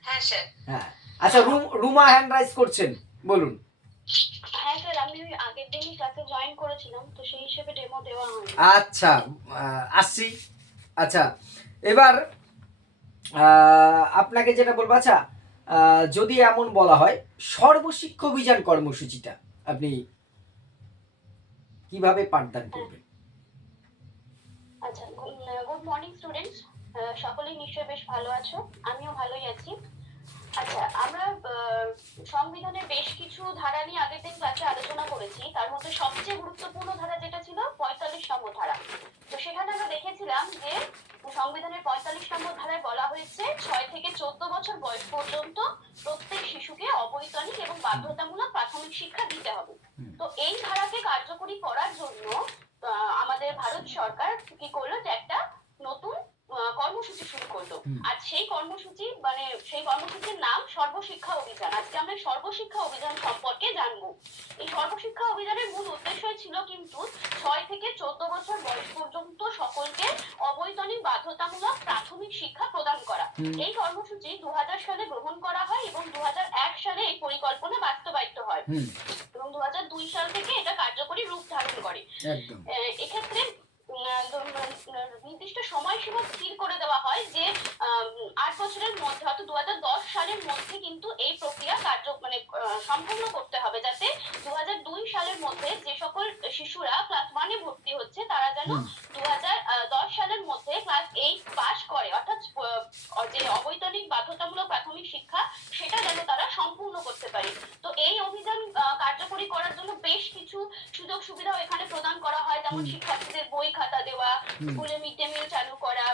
হ্যাঁ স্যার। হ্যাঁ, আচ্ছা, রুমা হ্যান্ড রাইজ করছেন, বলুন। হ্যাঁ স্যার, আমি ওই আগের দিনই ক্লাসে জয়েন করেছিলাম, তো সেই হিসেবে ডেমো দেওয়া হয়নি। আচ্ছা, আসছি। আচ্ছা, এবার আপনাকে যেটা বলবো, আচ্ছা, যদি এমন বলা হয় সর্বশিক্ষা অভিযান কর্মসূচিটা আপনি কিভাবে পাঠদান করবেন? আচ্ছা, গুড মর্নিং স্টুডেন্টস। সকলেই নিশ্চয়ই বেশ ভালো আছো, আমিও ভালোই আছি। আচ্ছা, আমরা সংবিধানের বেশ কিছু ধারা নিয়ে আগের দিন ক্লাসে আলোচনা করেছি। তার মধ্যে সবচেয়ে গুরুত্বপূর্ণ ধারা যেটা ছিল 45 ধারা। তো সেখানে আমরা দেখেছিলাম যে সংবিধানের 45 ধারায় বলা হয়েছে 6 থেকে 14 বছর বয়স পর্যন্ত প্রত্যেক শিশুকে অবৈতনিক এবং বাধ্যতামূলক প্রাথমিক শিক্ষা দিতে হবে। তো এই ধারাকে কার্যকরী করার জন্য আমাদের ভারত সরকার কি করলো, যে একটা নতুন কর্মসূচি শুরু করলো। আর সেই কর্মসূচির নাম সর্বশিক্ষা অভিযান। আজকে আমরা সর্বশিক্ষা অভিযান সম্পর্কে জানবো। এই সর্বশিক্ষা অভিযানের মূল উদ্দেশ্যই ছিল কিন্তু 6 থেকে 14 বছর বয়স পর্যন্ত সকলকে অবৈতনিক বাধ্যতামূলক প্রাথমিক শিক্ষা প্রদান করা। এই কর্মসূচি 2000 সালে গ্রহণ করা হয় এবং 2001 সালে এই পরিকল্পনা বাস্তবায়িত হয় এবং 2002 সাল থেকে এটা কার্যকরী রূপ ধারণ করে। এক্ষেত্রে নির্দিষ্ট সময়সীমা স্থির করে দেওয়া হয় যে 8 বছরের মধ্যে, অর্থাৎ 2010 সালের মধ্যে কিন্তু এই প্রক্রিয়া সম্পূর্ণ করতে হবে, যাতে 2002 সালের মধ্যে যে সকল শিশুরা ক্লাস 1 এ ভর্তি হচ্ছে তারা যেন 2010 সালের মধ্যে ক্লাস 8 পাস করে, অর্থাৎ যে অবৈতনিক বাধ্যতামূলক প্রাথমিক শিক্ষা সেটা যেন তারা সম্পূর্ণ করতে পারে। তো এই অভিযান কার্যকরী করার জন্য বেশ কিছু সুযোগ সুবিধাও এখানে প্রদান করা হয়, যেমন শিক্ষার্থীদের বই খাতা দেওয়া, স্কুলে মিড ডে মিল চালু করা,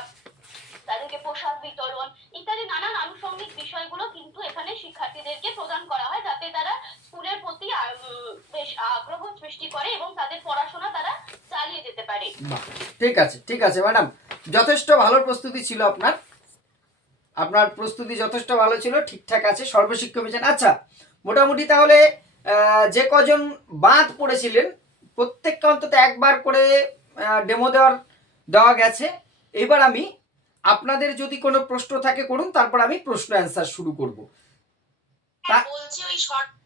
তাদেরকে পোশাক বিতরণ ইত্যাদি নানান আনুষঙ্গিক বিষয়গুলো কিন্তু এখানে শিক্ষার্থীদেরকে প্রদান করা হয়, যাতে তারা স্কুলের প্রতি বেশ আগ্রহ সৃষ্টি করে এবং তাদের পড়াশোনা তারা চালিয়ে যেতে পারে। ঠিক আছে, ঠিক আছে ম্যাডাম, যথেষ্ট ভালো প্রস্তুতি ছিল আপনার প্রস্তুতি যথেষ্ট ভালো ছিল, ঠিকঠাক আছে। সর্বশিক্ষা অভিযান, আচ্ছা, মোটামুটি তাহলে যে কজন বাদ পড়েছিলেন প্রত্যেককে অন্তত একবার করে ডেমো দেওয়া গেছে। এবার আমি আপনাদের যদি কোনো প্রশ্ন থাকে করুন, তারপর আমি প্রশ্ন অ্যান্সার শুরু করব। বলছি ওই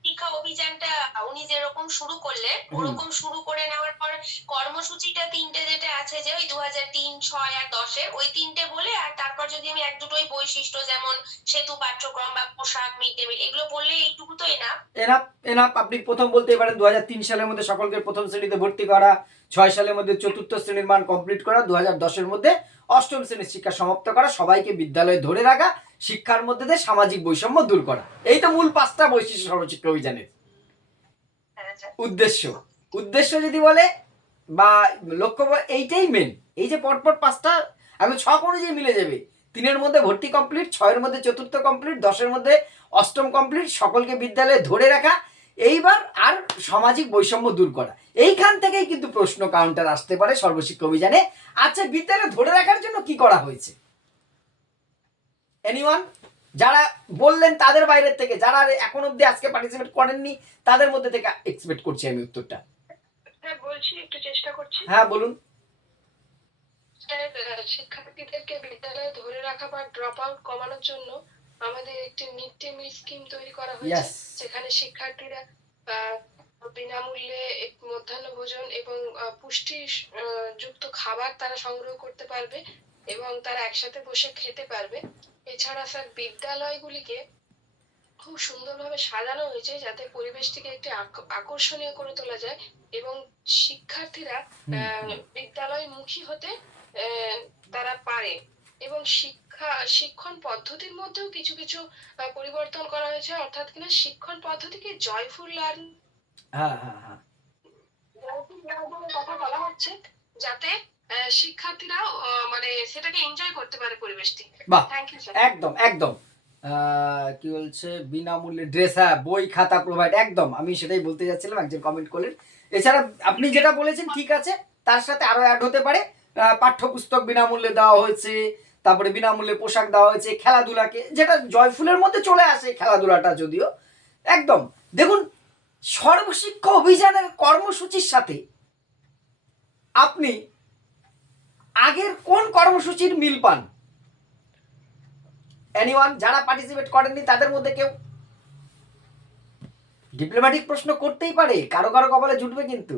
শিক্ষা অভিযানটা উনি যেরকম শুরু করলে ওরকম শুরু করে নেওয়ার পর কর্মসূচিটা 3টে যেটা আছে, যে ওই 2003, 6 আর 10 ওই 3টে বলে, আর তারপর যদি আমি এক দুটোই বৈশিষ্ট্য যেমন সেতু পাঠ্যক্রম বা পোশাক, মিড ডে মিল এগুলো বললে এইটুকু তো এনাফ। আপনি প্রথম বলতে পারেন 2003 সালের মধ্যে সকলকে প্রথম শ্রেণীতে ভর্তি করা, 6 সালের মধ্যে 4র্থ শ্রেণীর মান কমপ্লিট করা, 2010-এর মধ্যে 8ম শ্রেণীর শিক্ষা সমাপ্ত করা, সবাইকে বিদ্যালয়ে ধরে রাখা, শিক্ষার মধ্যে দিয়ে সামাজিক বৈষম্য দূর করা। এই তো মূল 5টা বৈশিষ্ট্য সর্বশিক্ষা অভিযানের উদ্দেশ্য যদি বলে বা লক্ষ্য, এইটাই মেন। এই যে পরপর 5টা আমি 6 অনুযায়ী মিলে যাবে। 3-এর মধ্যে ভর্তি কমপ্লিট, 6-এর মধ্যে 4র্থ কমপ্লিট, 10-এর মধ্যে 8ম কমপ্লিট, সকলকে বিদ্যালয়ে ধরে রাখা, এইবার আর সামাজিক বৈষম্য দূর করা। এইখান থেকেই কিন্তু প্রশ্ন কাউন্টার আসতে পারে সর্বশিক্ষা অভিযানে। আচ্ছা, বিদ্যালয়ে ধরে রাখার জন্য কি করা হয়েছে? এনিওয়ান? যারা বললেন তাদের বাইরের থেকে, যারা এখন অব্দি আজকে পার্টিসিপেট করেননি তাদের মধ্যে থেকে এক্সপেক্ট করছি আমি উত্তরটা। হ্যাঁ বলছি, একটু চেষ্টা করছি। হ্যাঁ বলুন। শিক্ষার্থীদেরকে বিদ্যালয়ে ধরে রাখা বা ড্রপ আউট কমানোর জন্য আমাদের একটি মিড ডে মিল স্কিম তৈরি করা হয়েছে, যেখানে শিক্ষার্থীরা বিনামূল্যে মধ্যাহ্ন ভোজন এবং পুষ্টি যুক্ত খাবার তারা সংগ্রহ করতে পারবে এবং তারা একসাথে বসে খেতে পারবে। এছাড়া স্যার বিদ্যালয়গুলিকে খুব সুন্দরভাবে সাজানো হয়েছে যাতে পরিবেশটিকে একটি আকর্ষণীয় করে তোলা যায় এবং শিক্ষার্থীরা বিদ্যালয়মুখী হতে তারা পারে। এবং শিক্ষণ পদ্ধতির মধ্যেও কিছু কিছু পরিবর্তন করা হয়েছে, অর্থাৎ কিনা শিক্ষণ পদ্ধতিকে জয়ফুল লার্নিং হ্যাঁ হ্যাঁ হ্যাঁ কথা বলা হচ্ছে, যাতে শিক্ষার্থীরা মানে সেটাকে এনজয় করতে পারে পরিবেশটি। বাহ, থ্যাংক ইউ স্যার। একদম একদম। কি বলছে, বিনামূল্যে ড্রেস, হ্যাঁ বই খাতা প্রোভাইড, একদম আমি সেটাই বলতে যাচ্ছিলাম, একজন কমেন্ট করলেন। এছাড়া আপনি যেটা বলেছেন ঠিক আছে, তার সাথে আরো অ্যাড হতে পারে পাঠ্যপুস্তক বিনামূল্যে দেওয়া হয়েছে, তারপরে বিনামূল্যে পোশাক দেওয়া হয়েছে, খেলাধুলাকে, যেটা জয়ফুলের মধ্যে চলে আসে খেলাধুলাটা যদিও। একদম দেখুন, সর্বশিক্ষা অভিযানের কর্মসূচির সাথে আপনি আগের কোন কর্মসূচির মিল পান? এনিওয়ান, যারা পার্টিসিপেট করেননি তাদের মধ্যে কেউ? ডিপ্লোম্যাটিক প্রশ্ন করতেই পারে, কারো কারো কপালে জুটবে কিন্তু।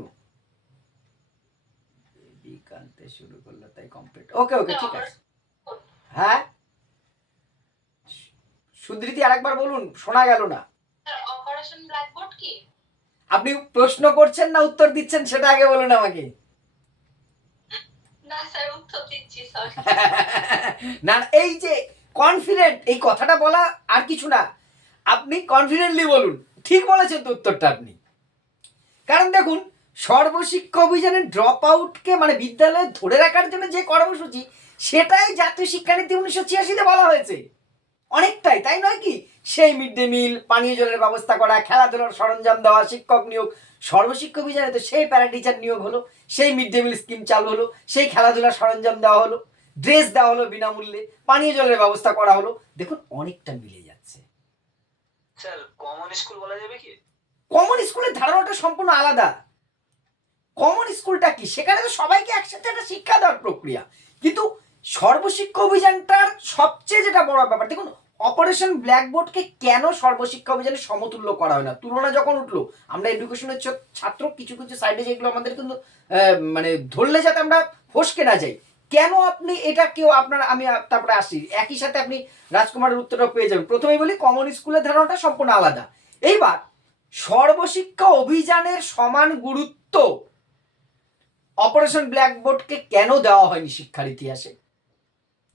কানতে শুরু করলো তাই কমপ্লিট। ওকে ওকে ঠিক আছে। হ্যাঁ সুধৃতি আরেকবার বলুন, শোনা গেল না। অপারেশন ব্ল্যাকবোর্ড কি? আপনি প্রশ্ন করছেন না উত্তর দিচ্ছেন সেটা আগে বলুন আমাকে। না স্যার, উত্তর দিচ্ছি স্যার। না, এই যে কনফিডেন্ট, এই কথাটা বলা আর কিছু না, আপনি কনফিডেন্টলি বলুন ঠিক বলেছেন তো উত্তরটা আপনি। কারণ দেখুন, সর্বশিক্ষা অভিযানের ড্রপ আউটকে মানে বিদ্যালয়ে ধরে রাখার জন্য যে কর্মসূচি, সেটাই জাতীয় শিক্ষানীতি 1986-তে বলা হয়েছে অনেকটাই, তাই নয় কি? সেই মিড ডে মিল, পানীয় জলের ব্যবস্থা করা, খেলাধুলার সরঞ্জাম দেওয়া, শিক্ষক নিয়োগ। সর্বশিক্ষা অভিযানে তো সেই প্যারা টিচার নিয়োগ হলো, সেই মিড ডে মিল স্কিম চালু হলো, সেই খেলাধুলার সরঞ্জাম দেওয়া হলো, ড্রেস দেওয়া হলো বিনামূল্যে, পানীয় জলের ব্যবস্থা করা হলো। দেখুন অনেকটা মিলে যাচ্ছে। স্যার কমন স্কুল বলা যাবে কি? কমন স্কুলের ধারণাটা সম্পূর্ণ আলাদা। কমন স্কুলটা কি? সেখানে তো সবাইকে একসাথে একটা শিক্ষা দেওয়ার প্রক্রিয়া। কিন্তু সর্বশিক্ষা অভিযানটার সবচেয়ে যেটা বড় ব্যাপার, দেখুন অপারেশন ব্ল্যাকবোর্ডকে কেন সর্বশিক্ষা অভিযানের সমতুল্য করা হয় না? তুলনা যখন উঠলো, আমরা এডুকেশনের ছাত্র, কিছু কিছু সাইডে যেগুলো আমাদের কিন্তু মানে ধরলে যাতে আমরা ফসকে না যাই, কেন আপনি এটা কেউ আপনার, আমি তারপরে আসি, একই সাথে আপনি রাজকুমারের উত্তরটা পেয়ে যাবেন। প্রথমেই বলি কমন স্কুলের ধারণাটা সম্পূর্ণ আলাদা। এইবার সর্বশিক্ষা অভিযানের সমান গুরুত্ব অপারেশন ব্ল্যাকবোর্ডকে কেন দেওয়া হয়নি শিক্ষার ইতিহাসে?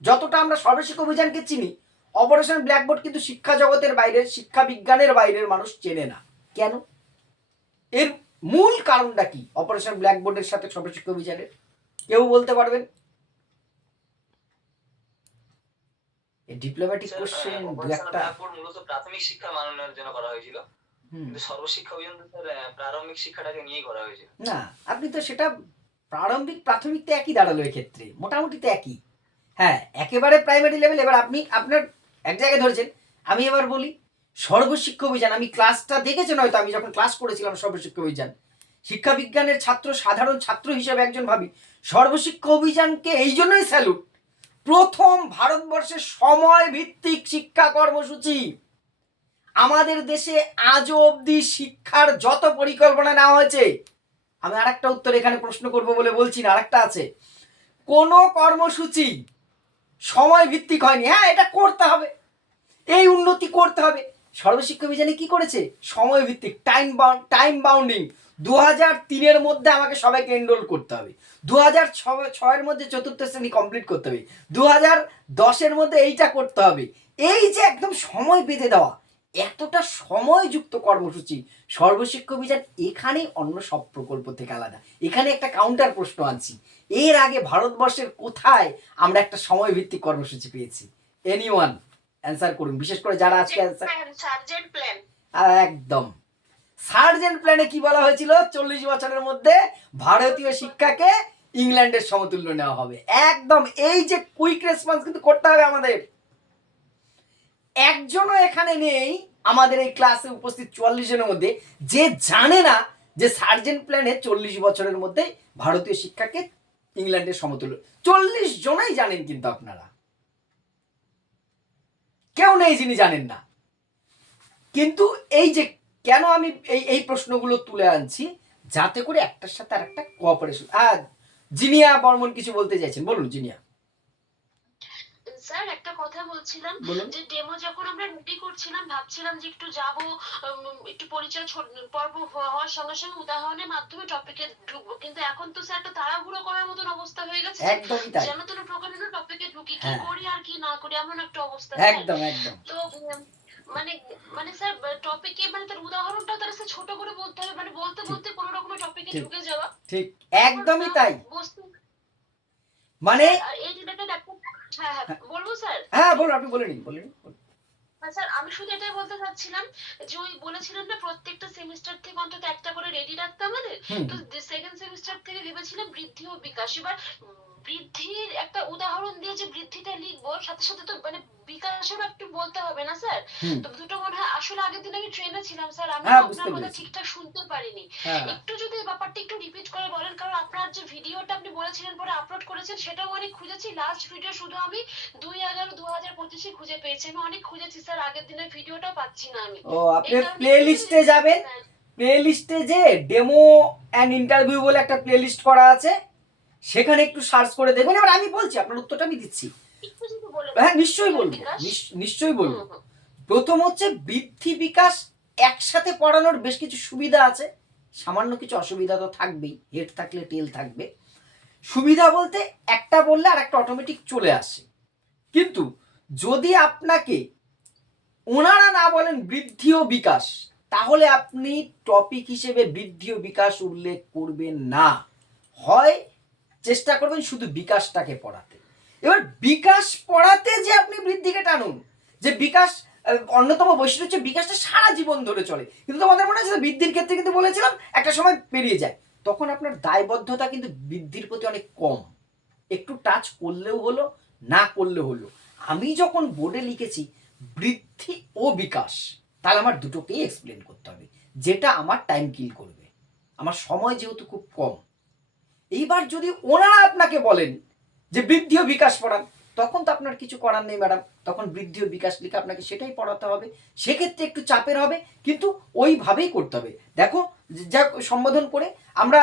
যতটা আমরা সর্বশিক্ষা অভিযানকে চিনি, অপারেশন ব্ল্যাকবোর্ড কিন্তু শিক্ষা জগতের বাইরের, শিক্ষা বিজ্ঞানের বাইরের মানুষ চেনে না। কেন? এর মূল কারণটা কি অপারেশন ব্ল্যাকবোর্ডের সাথে সর্বশিক্ষা অভিযানের? কেউ বলতে পারবেন? ডিপ্লোম্যাটিক কোশ্চেন দু একটা। মূলত প্রাথমিক শিক্ষা মাননের জন্য করা হয়েছিল, কিন্তু সর্বশিক্ষা অভিযান প্রারম্ভিক শিক্ষাটাকে নিয়েই করা হয়েছিল। না, আপনি তো সেটা প্রারম্ভিক প্রাথমিক তো একই দাঁড়ালো এক্ষেত্রে, মোটামুটি তো একই। হ্যাঁ, একেবারে প্রাইমারি লেভেল। এবার আপনি আপনার এক জায়গায় ধরেছেন, আমি এবার বলি সর্বশিক্ষা অভিযান। আমি ক্লাসটা দেখেছেন হয়তো, আমি যখন ক্লাস করেছিলাম সর্বশিক্ষা অভিযান, শিক্ষা বিজ্ঞানের ছাত্র, সাধারণ ছাত্র হিসেবে একজন ভাবি সর্বশিক্ষা অভিযানকে এই জন্যই স্যালুট। প্রথম ভারতবর্ষের সময় ভিত্তিক শিক্ষা কর্মসূচি। আমাদের দেশে আজও অবধি শিক্ষার যত পরিকল্পনা নেওয়া হয়েছে, আমি আরেকটা উত্তর এখানে প্রশ্ন করব বলে বলছি না, আরেকটা আছে, কোন কর্মসূচি সময় ভিত্তিক হয়নি। হ্যাঁ, এটা করতে হবে, এই উন্নতি করতে হবে। সর্বশিক্ষা অভিযানে কি করেছে? সময় ভিত্তিক, টাইম বাউন্ডিং। 2003-এর মধ্যে আমাকে সবাইকে এনরোল করতে হবে, 2006-এর মধ্যে চতুর্থ শ্রেণী কমপ্লিট করতে হবে, 2010-এর মধ্যে এইটা করতে হবে। এই যে একদম সময় বেঁধে দেওয়া, এতটা সময়যুক্ত কর্মসূচি সর্বশিক্ষা অভিযান, এখানেই অন্য সব প্রকল্প থেকে আলাদা। এখানে একটা কাউন্টার প্রশ্ন আনছি, এর আগে ভারতবর্ষের কোথায় আমরা একটা সময় ভিত্তিক কর্মসূচি পেয়েছি? এনিওয়ান অ্যান্সার করুন, বিশেষ করে যারা আজকে সার্জেন্ট প্ল্যান। একদম। সার্জেন্ট প্ল্যানে কি বলা হয়েছিল? 40 বছরের মধ্যে ভারতীয় শিক্ষাকে ইংল্যান্ডের সমতুল্য নেওয়া হবে। একদম। এই যে কুইক রেসপন্স কিন্তু করতে হবে আমাদের। একজনও এখানে নেই আমাদের এই ক্লাসে উপস্থিত 44 জনের মধ্যে যে জানে না যে সার্জেন্ট প্ল্যানে 40 বছরের মধ্যে ভারতীয় শিক্ষাকে ইংল্যান্ডের সমতুল্য। 40 জনই জানেন, কিন্তু আপনারা কেউ নেই যিনি জানেন না। কিন্তু এই যে কেন আমি এই প্রশ্নগুলো তুলে আনছি, যাতে করে একটার সাথে আরেকটা কোঅপারেশন। জিনিয়া বর্মন কিছু বলতে চাইছেন, বলুন জিনিয়া। স্যার একটা কথা কথা বলছিলাম বলুন। যে ডেমো যখন আমরা রেডি করছিলাম ভাবছিলাম যে একটু যাব, একটু পরিচয় পর্ব হওয়ার সঙ্গে সঙ্গে উদাহরণের মাধ্যমে টপিকে ঢুকবো, কিন্তু এখন তো স্যার একটা তাড়াহুড়ো করার মতন অবস্থা হয়ে গেছে যে একদমই তাই। যেন তেন প্রকারের টপিকে ঢুকি, কি হ্যাঁ, করি আর কি না করি এমন একটা অবস্থা স্যার। একদম একদম তো মানে মানে স্যার টপিকে মানে তার উদাহরণটা তারা স্যার ছোট করে বলতে হবে, মানে বলতে ঠিক বলতে কোনো রকমের টপিকে ঠিক ঢুকে যাওয়া। ঠিক তারপর একদমই তাই। বস্তু মানে আর এই রিলেটেড একটা, হ্যাঁ হ্যাঁ বলবো স্যার। হ্যাঁ বলুন, আপনি বলে নিন, বলে নিন। স্যার আমি শুধু এটাই বলতে চাচ্ছিলাম যে ওই বলেছিলেন না প্রত্যেকটা সেমিস্টার থেকে অন্তত একটা করে রেডি রাখতে আমাদের, হুম তো সেকেন্ড সেমিস্টার থেকে ভেবেছিলাম বৃদ্ধি ও বিকাশ। এবার বৃদ্ধির একটা উদাহরণ দিয়ে যে বৃদ্ধিটা লিখবো, সাথে সাথে তো মানে বিকাশেরও একটু বলতে হবে না স্যার? হুম তো দুটো মনে হয় আসলে আগের দিন আমি ট্রেনে ছিলাম স্যার, আমি হ্যাঁ, বুঝতে আপনার কথা পেরেছি। ঠিকঠাক শুনতে পারিনি। হ্যাঁ একটু যদি এই ব্যাপারটা একটু রিপিট করে বলেন, কারণ আপনার যে ভিডিওটা আপনি বলেছিলেন পরে আপলোড করেছেন সেটাও অনেক খুঁজেছি, লাস্ট ভিডিও শুধু আমি 2/11/2025 খুঁজে পেয়েছি, আমি অনেক খুঁজেছি স্যার, আগের দিনের ভিডিওটাও পাচ্ছি না আমি। ও, আপনি এই কারণে প্লে লিস্টে যাবেন, প্লে লিস্টে যে ডেমো অ্যান্ড ইন্টারভিউ বলে একটা প্লে লিস্ট করা আছে, সেখানে একটু সার্চ করে দেখবেন। এবার আমি বলছি, আপনার উত্তরটা আমি দিচ্ছি। একটু যদি বলে হ্যাঁ নিশ্চয়ই বলবো, বিকাশ। নিশ্চয়ই বলবো। হুম, হুম। প্রথম হচ্ছে বৃদ্ধি বিকাশ একসাথে পড়ানোর বেশ কিছু সুবিধা আছে, সামান্য কিছু অসুবিধা তো থাকবেই, হেড থাকলে টেল থাকবে। সুবিধা বলতে একটা বললে আর একটা অটোমেটিক চলে আসে, কিন্তু যদি আপনাকে ওনারা না বলেন বৃদ্ধি ও বিকাশ, তাহলে আপনি টপিক হিসেবে বৃদ্ধি ও বিকাশ উল্লেখ করবেন না, হয় চেষ্টা করবেন শুধু বিকাশটাকে পড়াতে। এবার বিকাশ পড়াতে যে আপনি বৃদ্ধিকে টানুন, যে বিকাশ অন্যতম বৈশিষ্ট্য হচ্ছে বিকাশটা সারা জীবন ধরে চলে, কিন্তু তোমাদের মনে আছে বৃদ্ধির ক্ষেত্রে কিন্তু বলেছিলাম একটা সময় পেরিয়ে যায়, তখন আপনার দায়বদ্ধতা কিন্তু বৃদ্ধির প্রতি অনেক কম, একটু টাচ করলেও হলো, না করলেও হলো। আমি যখন বোর্ডে লিখেছি বৃদ্ধি ও বিকাশ, তাহলে আমার দুটোকেই এক্সপ্লেন করতে হবে, যেটা আমার টাইম কিল করবে, আমার সময় যেহেতু খুব কম। এইবার যদি ওনারা আপনাকে বলেন যে বৃদ্ধি ও বিকাশ পড়ান, তখন তো আপনার কিছু করার নেই ম্যাডাম, তখন বৃদ্ধি ও বিকাশ লিখে আপনাকে সেটাই পড়াতে হবে। সেক্ষেত্রে একটু চাপের হবে, কিন্তু ওইভাবেই করতে হবে। দেখো, যা সম্বোধন করে আমরা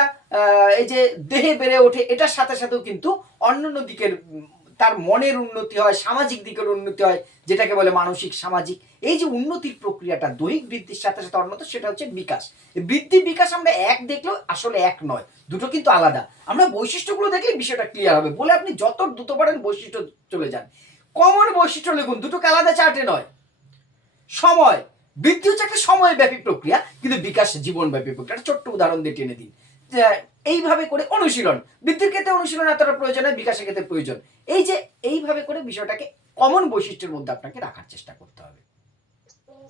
এই যে দেহে বেড়ে ওঠে, এটার সাথে সাথেও কিন্তু অন্যান্য দিকের তার মনের উন্নতি হয়, সামাজিক দিকের উন্নতি হয়, যেটাকে বলে মানসিক সামাজিক। এই যে উন্নতির প্রক্রিয়াটা দৈহিক বৃদ্ধির সাথে সাথে অন্যত, সেটা হচ্ছে বিকাশ। বৃদ্ধি বিকাশ আমরা এক দেখলেও আসলে এক নয়, দুটো কিন্তু আলাদা। আমরা বৈশিষ্ট্যগুলো দেখলে বিষয়টা ক্লিয়ার হবে, বলে আপনি যত দ্রুত পারেন বৈশিষ্ট্য চলে যান। কমন বৈশিষ্ট্য লিখুন, দুটোকে আলাদা চার্টে নয়। সময় বৃদ্ধি হচ্ছে একটা সময়ব্যাপী প্রক্রিয়া, কিন্তু বিকাশ জীবনব্যাপী প্রক্রিয়া। একটা ছোট্ট উদাহরণ দিয়ে টেনে দিন। এইভাবে করে অনুশীলন, বৃদ্ধির ক্ষেত্রে অনুশীলন এতটা প্রয়োজন হয়, বিকাশের ক্ষেত্রে প্রয়োজন। এই যে এইভাবে করে বিষয়টাকে কমন বৈশিষ্ট্যের মধ্যে আপনাকে রাখার চেষ্টা করতে হবে।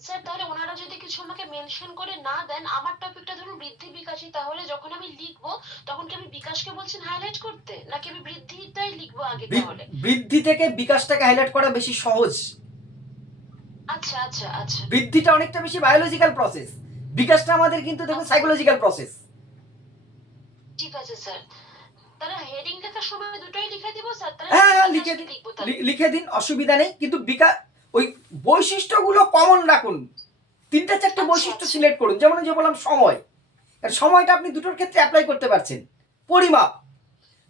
স্যার তাহলে ওনারা যদি কিছু আমাকে মেনশন করে না দেন, আমার টপিকটা ধরুন বৃদ্ধি বিকাশই, তাহলে যখন আমি লিখবো তখন কি আমি বিকাশকে বলছেন হাইলাইট করতে, নাকি আমি বৃদ্ধিটাই লিখবো আগে তাহলে? বৃদ্ধি থেকে বিকাশটাকে হাইলাইট করা বেশি সহজ। আচ্ছা আচ্ছা আচ্ছা, বৃদ্ধিটা অনেকটা বেশি বায়োলজিক্যাল প্রসেস, বিকাশটা আমাদের কিন্তু দেখুন সাইকোলজিক্যাল প্রসেস। ঠিক আছে স্যার, তাহলে হেডিং লেখার সময় দুটোই লিখে দিব স্যার, তাহলে হ্যাঁ বিকাশকে লিখবো তাহলে। লিখে দিন, অসুবিধা নেই, কিন্তু বিকাশ ওই বৈশিষ্ট্যগুলো কমন রাখুন, তিনটা চারটে বৈশিষ্ট্য সিলেক্ট করুন। যেমন যে বললাম সময়, সময়টা আপনি দুটোর ক্ষেত্রে অ্যাপ্লাই করতে পারছেন। পরিমাপ,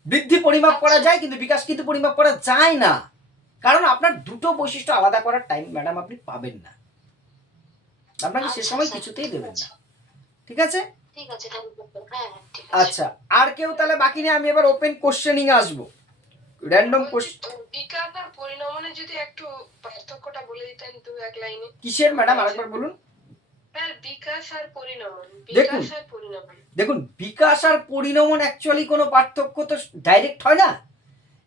বৃদ্ধি পরিমাপ করা যায়, কিন্তু বিকাশ কিন্তু পরিমাপ করা যায় না, কারণ আপনার দুটো বৈশিষ্ট্য আলাদা করার টাইম ম্যাডাম আপনি পাবেন না, আপনাকে সে সময় কিছুতেই দেবেন না। ঠিক আছে, ঠিক আছে, হ্যাঁ হ্যাঁ ঠিক আছে। আচ্ছা, আর কেউ তাহলে বাকি নেই? আমি এবার ওপেন কোশ্চেনিং আসবো, র্যান্ডম কোশ্চেন। বিকাশ আর পরিণমনে যদি একটু পার্থক্যটা বলে দিতেন দু এক লাইনে। কিসের ম্যাডাম, আরেকবার বলুন। স্যার বিকাশ আর পরিণমন, দেখুন। বিকাশ আর পরিণমন। দেখুন, বিকাশ আর পরিণমন অ্যাকচুয়ালি কোনো পার্থক্য তো ডাইরেক্ট হয় না।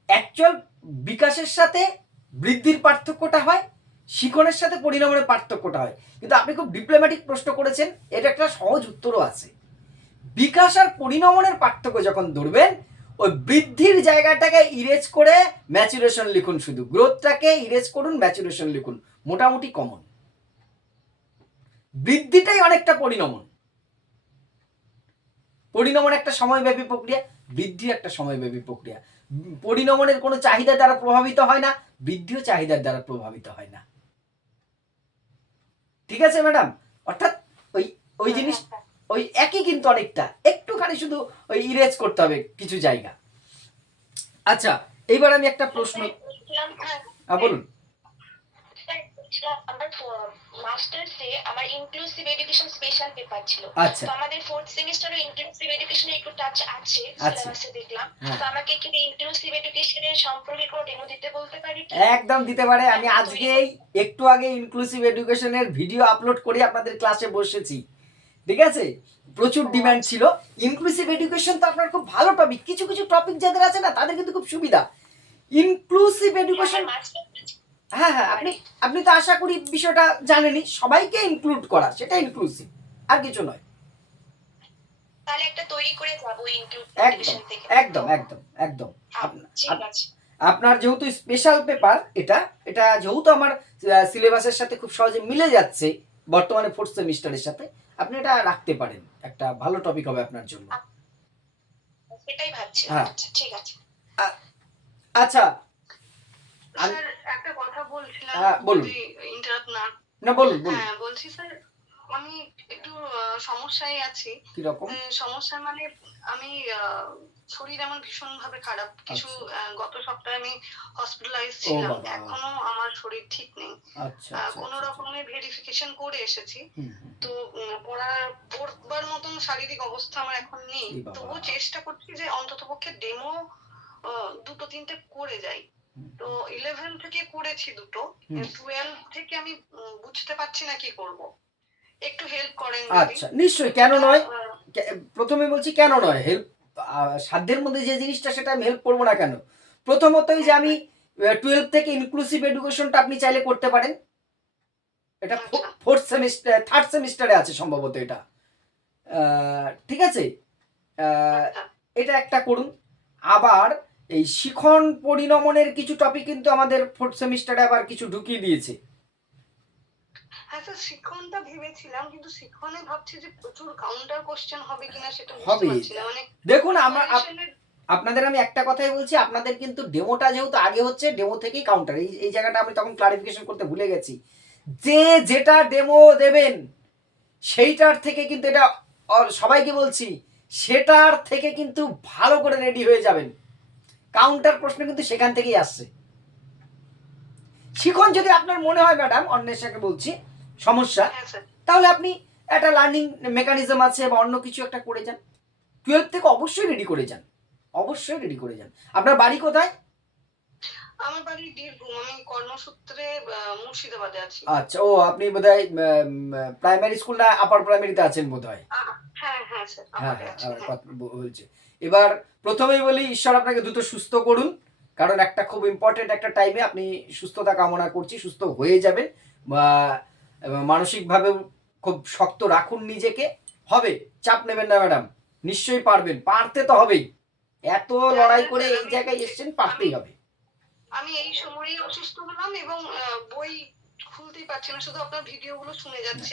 অ্যাকচুয়াল বিকাশের সাথে বৃদ্ধির পার্থক্যটা হয়, শিখনের সাথে পরিণমনের পার্থক্যটা হয়। কিন্তু আপনি খুব ডিপ্লোম্যাটিক প্রশ্ন করেছেন, এটা একটা সহজ উত্তরও আছে। বিকাশ আর পরিণমনের পার্থক্য যখন ধরবেন, ওই বৃদ্ধির জায়গাটাকে ইরেজ করে ম্যাচুরেশন লিখুন, শুধু গ্রোথটাকে ইরেজ করুন, ম্যাচুরেশন লিখুন, মোটামুটি কমন। বৃদ্ধিটাই অনেকটা পরিণমন, পরিণমন একটা সময়ব্যাপী প্রক্রিয়া, বৃদ্ধি একটা সময়ব্যাপী প্রক্রিয়া। পরিণমনের কোনো চাহিদা দ্বারা প্রভাবিত হয় না, বৃদ্ধিও চাহিদার দ্বারা প্রভাবিত হয় না। ঠিক আছে ম্যাডাম, অর্থাৎ ওই ওই জিনিস ওই একই, কিন্তু অনেকটা একটুখানি শুধু ওই ইরেজ করতে হবে কিছু জায়গা। আচ্ছা, এইবার আমি একটা প্রশ্ন, বলুন। আমার মাস্টার্সে আমার ইনক্লুসিভ এডুকেশন স্পেশাল পেপার ছিল। আচ্ছা তো আমাদের 4th সেমিস্টারে ইনক্লুসিভ এডুকেশনে একটু টাচ আছে সিলেবাসে দেখলাম। হ্যাঁ। তো আমাকে কি ইনক্লুসিভ এডুকেশনের সম্পর্কে কোনো ডেমো দিতে বলতে পারি কি? একদম দিতে পারে। আমি আজকেই একটু আগে ইনক্লুসিভ এডুকেশনের ভিডিও আপলোড করে আপনাদের ক্লাসে বসেছি, ঠিক আছে? প্রচুর ডিমান্ড ছিল। ইনক্লুসিভ এডুকেশন তো আপনার খুব ভালো টপিক, কিছু কিছু টপিক যাদের আছে না তাদের কিন্তু খুব সুবিধা। ইনক্লুসিভ এডুকেশন, হ্যাঁ হ্যাঁ, আপনি তো আশা করি বিষয়টা জানেনই, সবাইকে ইনক্লুড করা, সেটা ইনক্লুসিভ, আর কিছু নয়। তাহলে একটা তৈরি করে যাব ইনক্লুসিভ একদম এডুকেশন থেকে। একদম একদম একদম। ঠিক আছে। আপনার যেহেতু স্পেশাল পেপার, এটা যেহেতু আমার সিলেবাসের সাথে খুব সহজে মিলে যাচ্ছে বর্তমানে 4th সেমিস্টারের সাথে, আপনি এটা রাখতে পারেন, একটা ভালো টপিক হবে আপনার জন্য। সেটাই ভাবছি। হ্যাঁ। আচ্ছা ঠিক আছে। আচ্ছা স্যার একটা কথা বলছিলাম, হ্যাঁ, বলুন। যদি ইন্টারাপ্ট না। না, বলুন বলুন। হ্যাঁ বলছি স্যার, আমি একটু সমস্যায় আছি। কি রকম? সমস্যা মানে আমি শরীর আমার ভীষণ ভাবে খারাপ। কিছু গত সপ্তাহে আমি হসপিটালাইজ ও ছিলাম, বাবা। এখনো আমার শরীর ঠিক নেই। আচ্ছা কোন রকমের ভেরিফিকেশন করে এসেছি, হুম, তো পড়বার মতন শারীরিক অবস্থা আমার এখন নেই। এই বাবা। তবুও চেষ্টা করছি যে অন্তত পক্ষে ডেমো 2-3টে করে যাই। তো 11 থেকে করেছি দুটো, 12 থেকে আমি বুঝতে পারছি না কি করব, একটু হেল্প করেন যদি। আচ্ছা, নিশ্চয়ই, কেন নয়। প্রথমে বলছি কেন নয়, হেল্প সাধ্যের মধ্যে যে জিনিসটা সেটা আমি হেল্প করবো না কেন। প্রথমতই যে আমি 12 থেকে ইনক্লুসিভ এডুকেশনটা আপনি চাইলে করতে পারেন, এটা 4th সেমিস্টার 3rd সেমিস্টারে আছে সম্ভবত এটা, ঠিক আছে? এটা একটা করুন। আবার এই শিখন পরিণমনের কিছু টপিক কিন্তু আমাদের 4th সেমিস্টারে আবার কিছু ঢুকিয়ে দিয়েছে। হ্যাঁ স্যার, শিক্ষণটা ভেবেছিলাম, কিন্তু শিক্ষণে ভাবছি যে প্রচুর কাউন্টার কোশ্চেন হবে কিনা সেটা বুঝতে হবে। পারছি না। মানে দেখুন, আপনাদের আমি একটা কথাই বলছি, আপনাদের কিন্তু ডেমোটা যেহেতু আগে হচ্ছে, ডেমো থেকেই কাউন্টার, এই জায়গাটা আমি তখন ক্লারিফিকেশন করতে ভুলে গেছি। যে যেটা ডেমো দেবেন সেইটার থেকে কিন্তু, এটা সবাইকে বলছি, সেটার থেকে কিন্তু ভালো করে রেডি হয়ে যাবেন। কাউন্টার প্রশ্ন কিন্তু সেখান থেকেই আসছে। শিখন যদি আপনার মনে হয় ম্যাডাম, অন্যের সাথে বলছি সমস্যা, হ্যাঁ স্যার, তাহলে আপনি একটা লার্নিং মেকানিজম আছে বা অন্য কিছু একটা করে যান। 12 থেকে অবশ্যই রেডি করে যান, অবশ্যই রেডি করে যান। আপনার বাড়ি কোথায়? আমার বাড়ি বীরভূম, আমি কর্মসূত্রে মুর্শিদাবাদে আছি। আচ্ছা, ও আপনি বোধহয় প্রাইমারি স্কুল না আপার প্রাইমারিতে আছেন বোধহয়। হ্যাঁ হ্যাঁ স্যার, হ্যাঁ আমাদের হ্যাঁ, আছে। আমার কথা বলছে। এবার প্রথমেই বলি, ঈশ্বর আপনাকে দ্রুত সুস্থ করুন, কারণ একটা খুব ইম্পর্টেন্ট একটা টাইমে আপনি সুস্থতা কামনা করছি, সুস্থ হয়ে যাবেন। মানসিকভাবে খুব শক্ত রাখুন নিজেকে, হবে, চাপ নেবেন না ম্যাডাম, নিশ্চয়ই পারবেন, পারতে তো হবেই, এত লড়াই করে এই জায়গায় এসেছেন, পারতেই হবে। আমি এই সময়ই অসুস্থ হলাম এবং বই খুলতেই পারছি না, শুধু আপনার ভিডিওগুলো শুনে যাচ্ছি।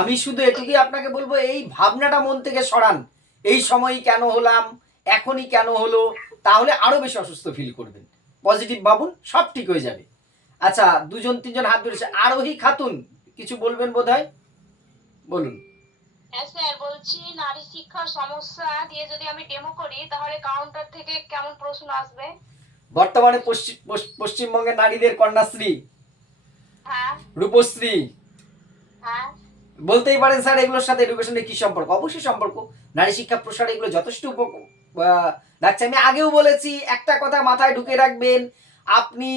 আমি শুধু এটুকুই আপনাকে বলবো, এই ভাবনাটা মন থেকে সরান, এই সময়ই কেন হলাম, এখনই কেন হলো, তাহলে আরো বেশি অসুস্থ ফিল করবেন। পজিটিভ ভাবুন, সব ঠিক হয়ে যাবে। আচ্ছা, 2-3জন হাত ধরেছে। আরোহী খাতুন কিছু বলবেন বোধহয়, বলুন। হ্যাঁ স্যার, বলছি নারী শিক্ষার সমস্যা দিয়ে যদি আমি ডেমো করি তাহলে কাউন্টার থেকে কেমন প্রশ্ন আসবে? বর্তমানে পশ্চিমবঙ্গের নারীদের কন্যাশ্রী, হ্যাঁ রূপশ্রী, হ্যাঁ বলতেই পারেন স্যার এগুলোর সাথে এডুকেশনের কি সম্পর্ক? অবশ্যই সম্পর্ক, নারী শিক্ষা প্রসারে এগুলো যথেষ্ট লাগছে। আমি আগেও বলেছি, একটা কথা মাথায় ঢুকে রাখবেন, আপনি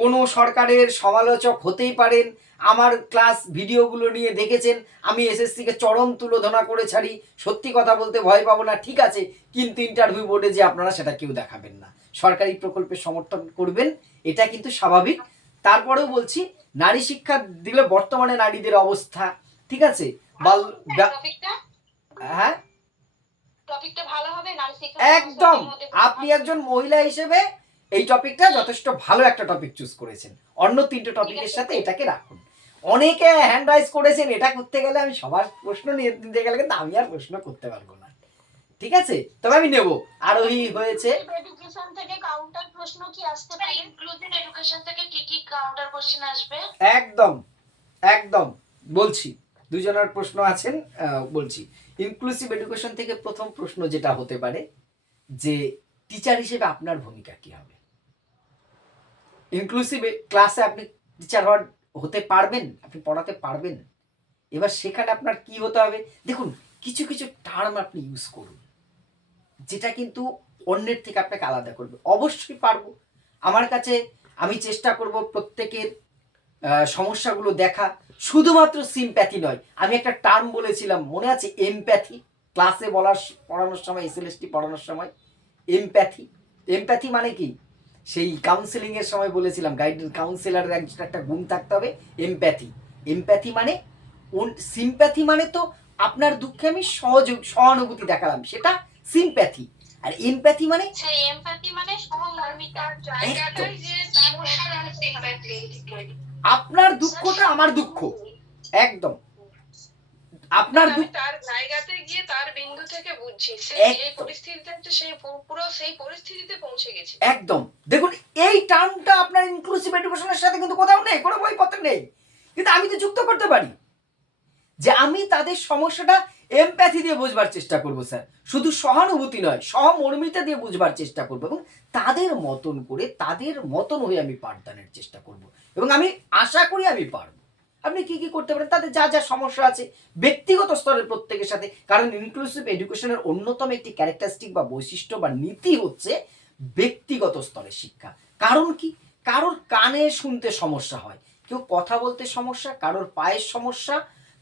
কোনো সরকারের সমালোচক হতেই পারেন, আমার ক্লাস ভিডিওগুলো নিয়ে দেখেছেন, আমি এসএসসিকে চরম তুলোধনা করে ছাড়ি, সত্যি কথা বলতে ভয় পাবো না, ঠিক আছে, কিন্তু ইন্টারভিউ বোর্ডে যে আপনারা সেটা কেউ দেখাবেন না, সরকারি প্রকল্পের সমর্থন করবেন, এটা কিন্তু স্বাভাবিক। তারপরেও বলছি, নারী শিক্ষা দিলে বর্তমানে নারীদের অবস্থা, ঠিক আছে, হ্যাঁ টপিকটা ভালো হবে নারী শিক্ষা। একদম, আপনি একজন মহিলা হিসেবে এই টপিকটা যথেষ্ট ভালো একটা টপিক চুজ করেছেন, অন্য 3টে টপিকের সাথে এটাকে রাখুন। অনেকে হ্যান্ড রাইজ করেছেন, এটা করতে গেলে আমি সবার প্রশ্ন নিয়ে দিতে গেলে কিন্তু আমি আর প্রশ্ন করতে পারবো না, ঠিক আছে, তবে আমি নেব। আরোহী হয়েছে। এডুকেশন থেকে কাউন্টার প্রশ্ন কি আসতে পারে? ইনক্লুসিভ এডুকেশন থেকে কি কি কাউন্টার কোশ্চেন আসবে? একদম একদম বলছি, 2জনের প্রশ্ন আছেন, বলছি। ইনক্লুসিভ এডুকেশন থেকে প্রথম প্রশ্ন যেটা হতে পারে যে টিচার হিসেবে আপনার ভূমিকা কি হবে। ইনক্লুসিভ ক্লাসে আপনি টিচার হওয়ার হতে পারবেন, আপনি পড়াতে পারবেন। এবার সেখানে আপনার কি হতে হবে, দেখুন কিছু কিছু টার্ম আপনি ইউজ করুন যেটা কিন্তু অন্যের থেকে আপনাকে আলাদা করবে। অবশ্যই পারবো, আমার কাছে আমি চেষ্টা করব প্রত্যেকের সমস্যাগুলো দেখা, শুধুমাত্র সিম্প্যাথি নয়। আমি একটা টার্ম বলেছিলাম মনে আছে, এমপ্যাথি, ক্লাসে পড়ানোর সময়, এসএলএসটি পড়ানোর সময় এমপ্যাথি। এমপ্যাথি মানে কি, সেই কাউন্সেলিংয়ের সময় বলেছিলাম কাউন্সিলারের একটা গুণ থাকতে হবে, এমপ্যাথি। এমপ্যাথি মানে, সিম্প্যাথি মানে তো আপনার দুঃখে আমি সহানুভূতি দেখালাম, সেটা সিম্প্যাথি। আর এমপ্যাথি মানে, সেই এমপ্যাথি মানে সহমর্মিতার জায়গাটাই যে সমস্যার sympathy। আপনার দুঃখটা আমার দুঃখ, একদম আপনার আমি দুঃখ তার জায়গাতে গিয়ে তার বিন্দু থেকে বুঝছি সে যে একদম। পরিস্থিতিতে আছে সেই পুরো সেই পরিস্থিতিতে পৌঁছে গেছে। একদম, দেখুন এই টার্মটা আপনার ইনক্লুসিভ এডুকেশনের সাথে কিন্তু কোথাও নেই, কোনো বইপত্রে নেই, কিন্তু আমি তো যুক্ত করতে পারি যে আমি তাদের সমস্যাটা এমপ্যাথি দিয়ে বুঝবার চেষ্টা করব স্যার, শুধু সহানুভূতি নয়, সহমর্মিতা দিয়ে বুঝবার চেষ্টা করব, এবং তাদের মতন করে, তাদের মতন হয়ে আমি পাঠদানের চেষ্টা করব, এবং আমি আশা করি আমি পারবো। আপনি কি কি করতে পারেন, তাদের যা যা সমস্যা আছে ব্যক্তিগত স্তরের প্রত্যেকের সাথে, কারণ ইনক্লুসিভ এডুকেশনের অন্যতম একটি ক্যারেক্টারিস্টিক বা বৈশিষ্ট্য বা নীতি হচ্ছে ব্যক্তিগত স্তরের শিক্ষা। কারণ কি, কারোর কানে শুনতে সমস্যা হয়, কেউ কথা বলতে সমস্যা, কারোর পায়ের সমস্যা,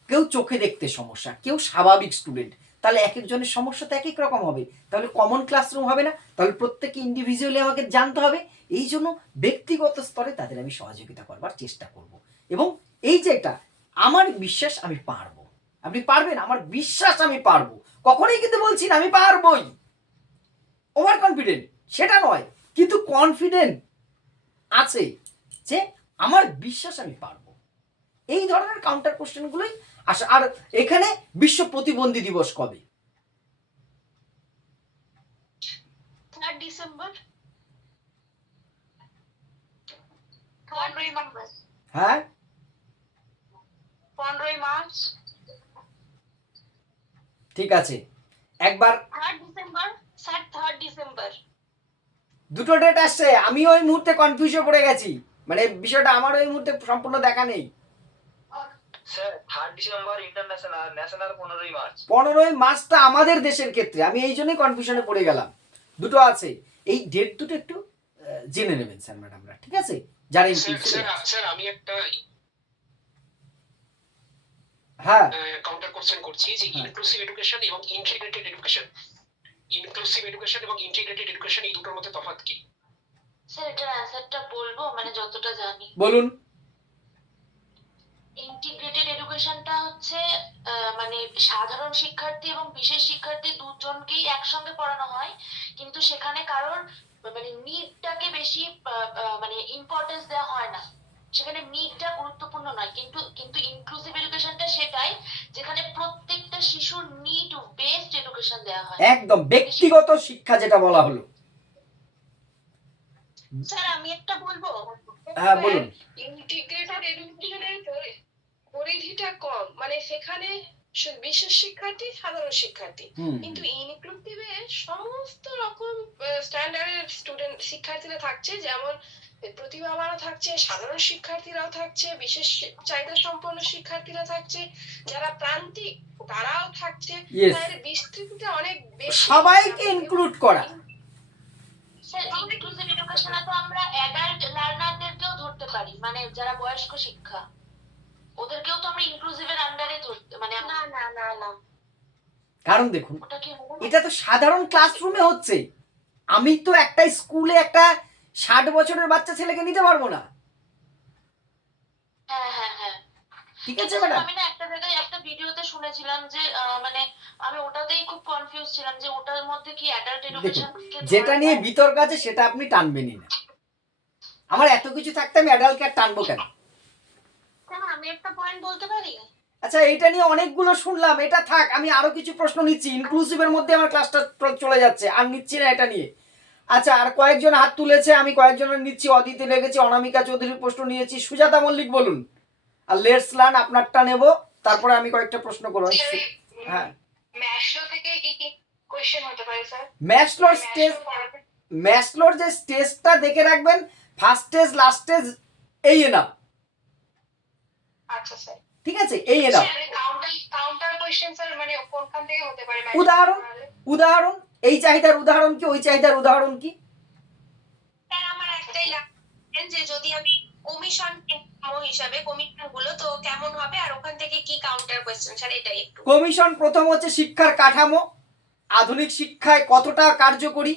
কেউ চোখে দেখতে সমস্যা, কেউ স্বাভাবিক স্টুডেন্ট, তাহলে এক একজনের সমস্যা তো এক এক রকম হবে, তাহলে কমন ক্লাসরুম হবে না, তাহলে প্রত্যেকে ইন্ডিভিজুয়ালি আমাকে জানতে হবে। এই জন্য ব্যক্তিগত স্তরে তাদের আমি সহযোগিতা করবার চেষ্টা করব, এবং এই যে এটা আমার বিশ্বাস আমি পারবো। আপনি পারবেন, আমার বিশ্বাস আমি পারবো, কখনোই কিন্তু বলছি না আমি পারবোই, ওভার কনফিডেন্ট সেটা নয়, কিন্তু কনফিডেন্ট আছে যে আমার বিশ্বাস আমি পারবো। এই ধরনের কাউন্টার কোশ্চেনগুলোই আসা। আর এখানে বিশ্ব প্রতিবন্ধী দিবস কবে? 3 ডিসেম্বর। 15 মার্চ। হ্যাঁ 15 মার্চ। ঠিক আছে, একবার 3 ডিসেম্বর স্যার, 3 ডিসেম্বর। দুটো ডেট আসছে, আমি ওই মুহূর্তে কনফিউজে পড়ে গেছি, মানে বিষয়টা আমার ওই মুহূর্তে সম্পূর্ণ দেখা নেই। স্যার 3 ডিসেম্বর ইন্টারন্যাশনাল, ন্যাশনাল 15ই মার্চ। 15ই মার্চটা আমাদের দেশের ক্ষেত্রে, আমি এই জন্যই কনফিউশনে পড়ে গেলাম। দুটো আছে, এই ডেট দুটো একটু জেনে নেবেন স্যার ম্যাডামরা, ঠিক আছে? যারা স্যার আমি একটা হ্যাঁ কাউন্টার কোশ্চেন করছি যে ইনক্লুসিভ এডুকেশন এবং ইন্টিগ্রেটেড এডুকেশন, ইনক্লুসিভ এডুকেশন এবং ইন্টিগ্রেটেড এডুকেশন এই দুটোর মধ্যে তফাৎ কি? স্যার এটার অ্যান্সারটা বলবো, মানে যতটা জানি। বলুন। ইন্টিগ্রেটেড এডুকেশনটা হচ্ছে মানে সাধারণ শিক্ষার্থী এবং বিশেষ শিক্ষার্থী দুজনকেই একসঙ্গে পড়ানো হয়, কিন্তু সেখানে কারোর মানে নিডটাকে বেশি মানে ইম্পর্টেন্স দেওয়া হয় না, সেখানে নিডটা গুরুত্বপূর্ণ নয়। কিন্তু ইনক্লুসিভ এডুকেশনটা সেটাই যেখানে প্রত্যেকটা শিশুর নিড বেসড এডুকেশন দেওয়া হয়, একদম ব্যক্তিগত শিক্ষা যেটা বলা হলো। স্যার আমি একটা বলবো। হ্যাঁ বলুন। ইন্টিগ্রেটেড এডুকেশনের পরিধিটা কম, মানে সেখানে বিশেষ শিক্ষার্থী, সাধারণ শিক্ষার্থী, কিন্তু ইনক্লুসিভে সমস্ত রকম স্ট্যান্ডার্ডের স্টুডেন্ট শিক্ষার্থীরা থাকছে, যেমন প্রতিভাবানও থাকছে, সাধারণ শিক্ষার্থীরাও থাকছে, বিশেষ চাহিদা সম্পন্ন শিক্ষার্থীরা থাকছে, যারা প্রান্তিক তারাও থাকছে, তাদের বিস্তৃতিটা অনেক বেশি, সবাইকে ইনক্লুড করা। স্যার ইনক্লুসিভ এডুকেশনে তো আমরা অ্যাডাল্ট লার্নারদেরকেও ধরতে পারি, মানে যারা বয়স্ক শিক্ষা, ওদেরকেও তো আমরা ইনক্লুসিভের আন্ডারে ধরতে, মানে না না না না, কারণ দেখুন ওটা কি এটা তো সাধারণ ক্লাসরুমে হচ্ছে, আমি তো একটা স্কুলে একটা 60 বছরের বাচ্চা ছেলেকে নিতে পারবো না। হ্যাঁ হ্যাঁ হ্যাঁ ঠিক আছে ম্যাডাম? আমি না একটা জায়গায় একটা ভিডিওতে শুনেছিলাম যে মানে আমি ওটাতেই খুব কনফিউজ ছিলাম যে ওটার মধ্যে কি অ্যাডাল্ট এডুকেশন, যেটা নিয়ে বিতর্ক আছে সেটা আপনি টানবেনই না। আমার এত কিছু থাকতে আমি অ্যাডাল্টকে আর টানবো কেন? আমি একটা পয়েন্ট বলতে পারি? আচ্ছা এটা নিয়ে অনেকগুলো শুনলাম, এটা থাক, আমি আরো কিছু প্রশ্ন নিচ্ছি। ইনক্লুসিভের মধ্যে আমার ক্লাসটা চলে যাচ্ছে, আর নিচ্ছি না এটা নিয়ে। আচ্ছা আর কয়েকজন হাত তুলেছে, আমি কয়েকজনের নিচ্ছি। অদিতি লেগেছে, অনামিকা চৌধুরীর প্রশ্ন নিয়েছি, সুজাতা মল্লিক বলুন। আর লেটস লার্ন আপনারটা নেব, তারপরে আমি কয়েকটা প্রশ্ন করব। হ্যাঁ ম্যাশলো থেকে কি কি কোশ্চেন হতে পারে স্যার? ম্যাশলোর স্টেজ, ম্যাশলোর যে স্টেজটা দেখে রাখবেন, ফার্স্ট স্টেজ লাস্ট স্টেজ এই এনাফ। আচ্ছা স্যার। ঠিক আছে, এই এরা কাউন্টার কোশ্চেন স্যার মানে কোনখান থেকে হতে পারে? উদাহরণ এই চাহিদার উদাহরণ কি, ওই চাহিদার উদাহরণ কি? স্যার আমার একটাই লাগছে যে যদি আমি কমিশন হিসাবে কমিশন গুলো তো কেমন হবে আর ওখান থেকে কি কাউন্টার কোশ্চেন স্যার, এটাই একটু। কমিশন প্রথম হচ্ছে শিক্ষার কাঠামো, আধুনিক শিক্ষায় কতটা কার্যকরী,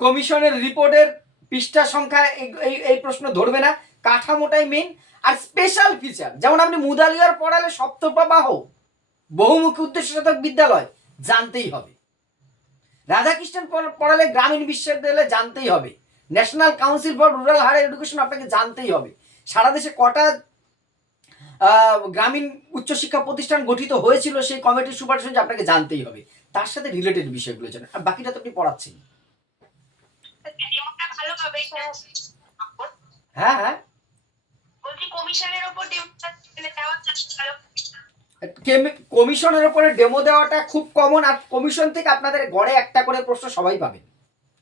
কমিশনের রিপোর্টের পৃষ্ঠা সংখ্যা এই প্রশ্ন ধরবে না, কাঠামোটাই মেন। আর স্পেশাল ফিচার, যেমন আপনি মুদালিয়ার পড়ালে সপ্তপ্রবাহ, বহুমুখী উদ্দেশ্যসাধক বিদ্যালয় জানতেই হবে, রাধাকৃষ্ণন পড়ালে গ্রামীণ বিশ্ববিদ্যালয় জানতেই হবে, national council for rural higher education আপনাকে জানতেই হবে, সারা দেশে কটা গ্রামীণ উচ্চশিক্ষা প্রতিষ্ঠান গঠিত হয়েছিল সেই কমিটির সুপারিশ আপনাকে জানতেই হবে, তার সাথে রিলেটেড বিষয়গুলো জানেন, আর বাকিটা তো আপনি পড়াচ্ছেন। ভালো হবে। হ্যাঁ হ্যাঁ, বলছি কমিশনের উপর দেওয়া ভালো। কমিশনের উপরে ডেমো দেওয়াটা খুব কমন, আর কমিশন থেকে আপনাদের গড়ে একটা করে প্রশ্ন সবাই পাবেন,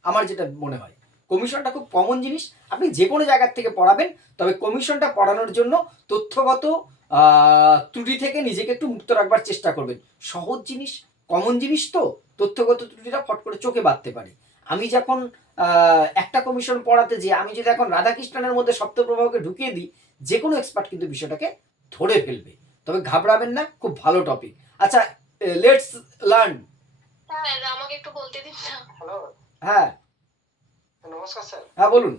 আমার যেটা মনে হয় কমিশনটা খুব কমন জিনিস, আপনি যে কোনো জায়গার থেকে পড়াবেন, তবে কমিশনটা পড়ানোর জন্য তথ্যগত ত্রুটি থেকে নিজেকে একটু মুক্ত রাখবার চেষ্টা করবেন। সহজ জিনিস, কমন জিনিস, তো তথ্যগত ত্রুটিটা ফট করে চোখে বাঁধতে পারে। আমি যখন একটা কমিশন পড়াতে যে আমি যদি এখন রাধাকৃষ্ণনের মধ্যে সপ্তপ্রবাহকে ঢুকিয়ে দিই, যে কোনো এক্সপার্ট কিন্তু বিষয়টাকে ধরে ফেলবে, তবে ঘাবড়াবেন না, খুব ভালো টপিক। আচ্ছা, লেটস লার্ন। স্যার আমাকে একটু বলতে দিন না। হ্যালো, হ্যাঁ নমস্কার স্যার। হ্যাঁ বলুন।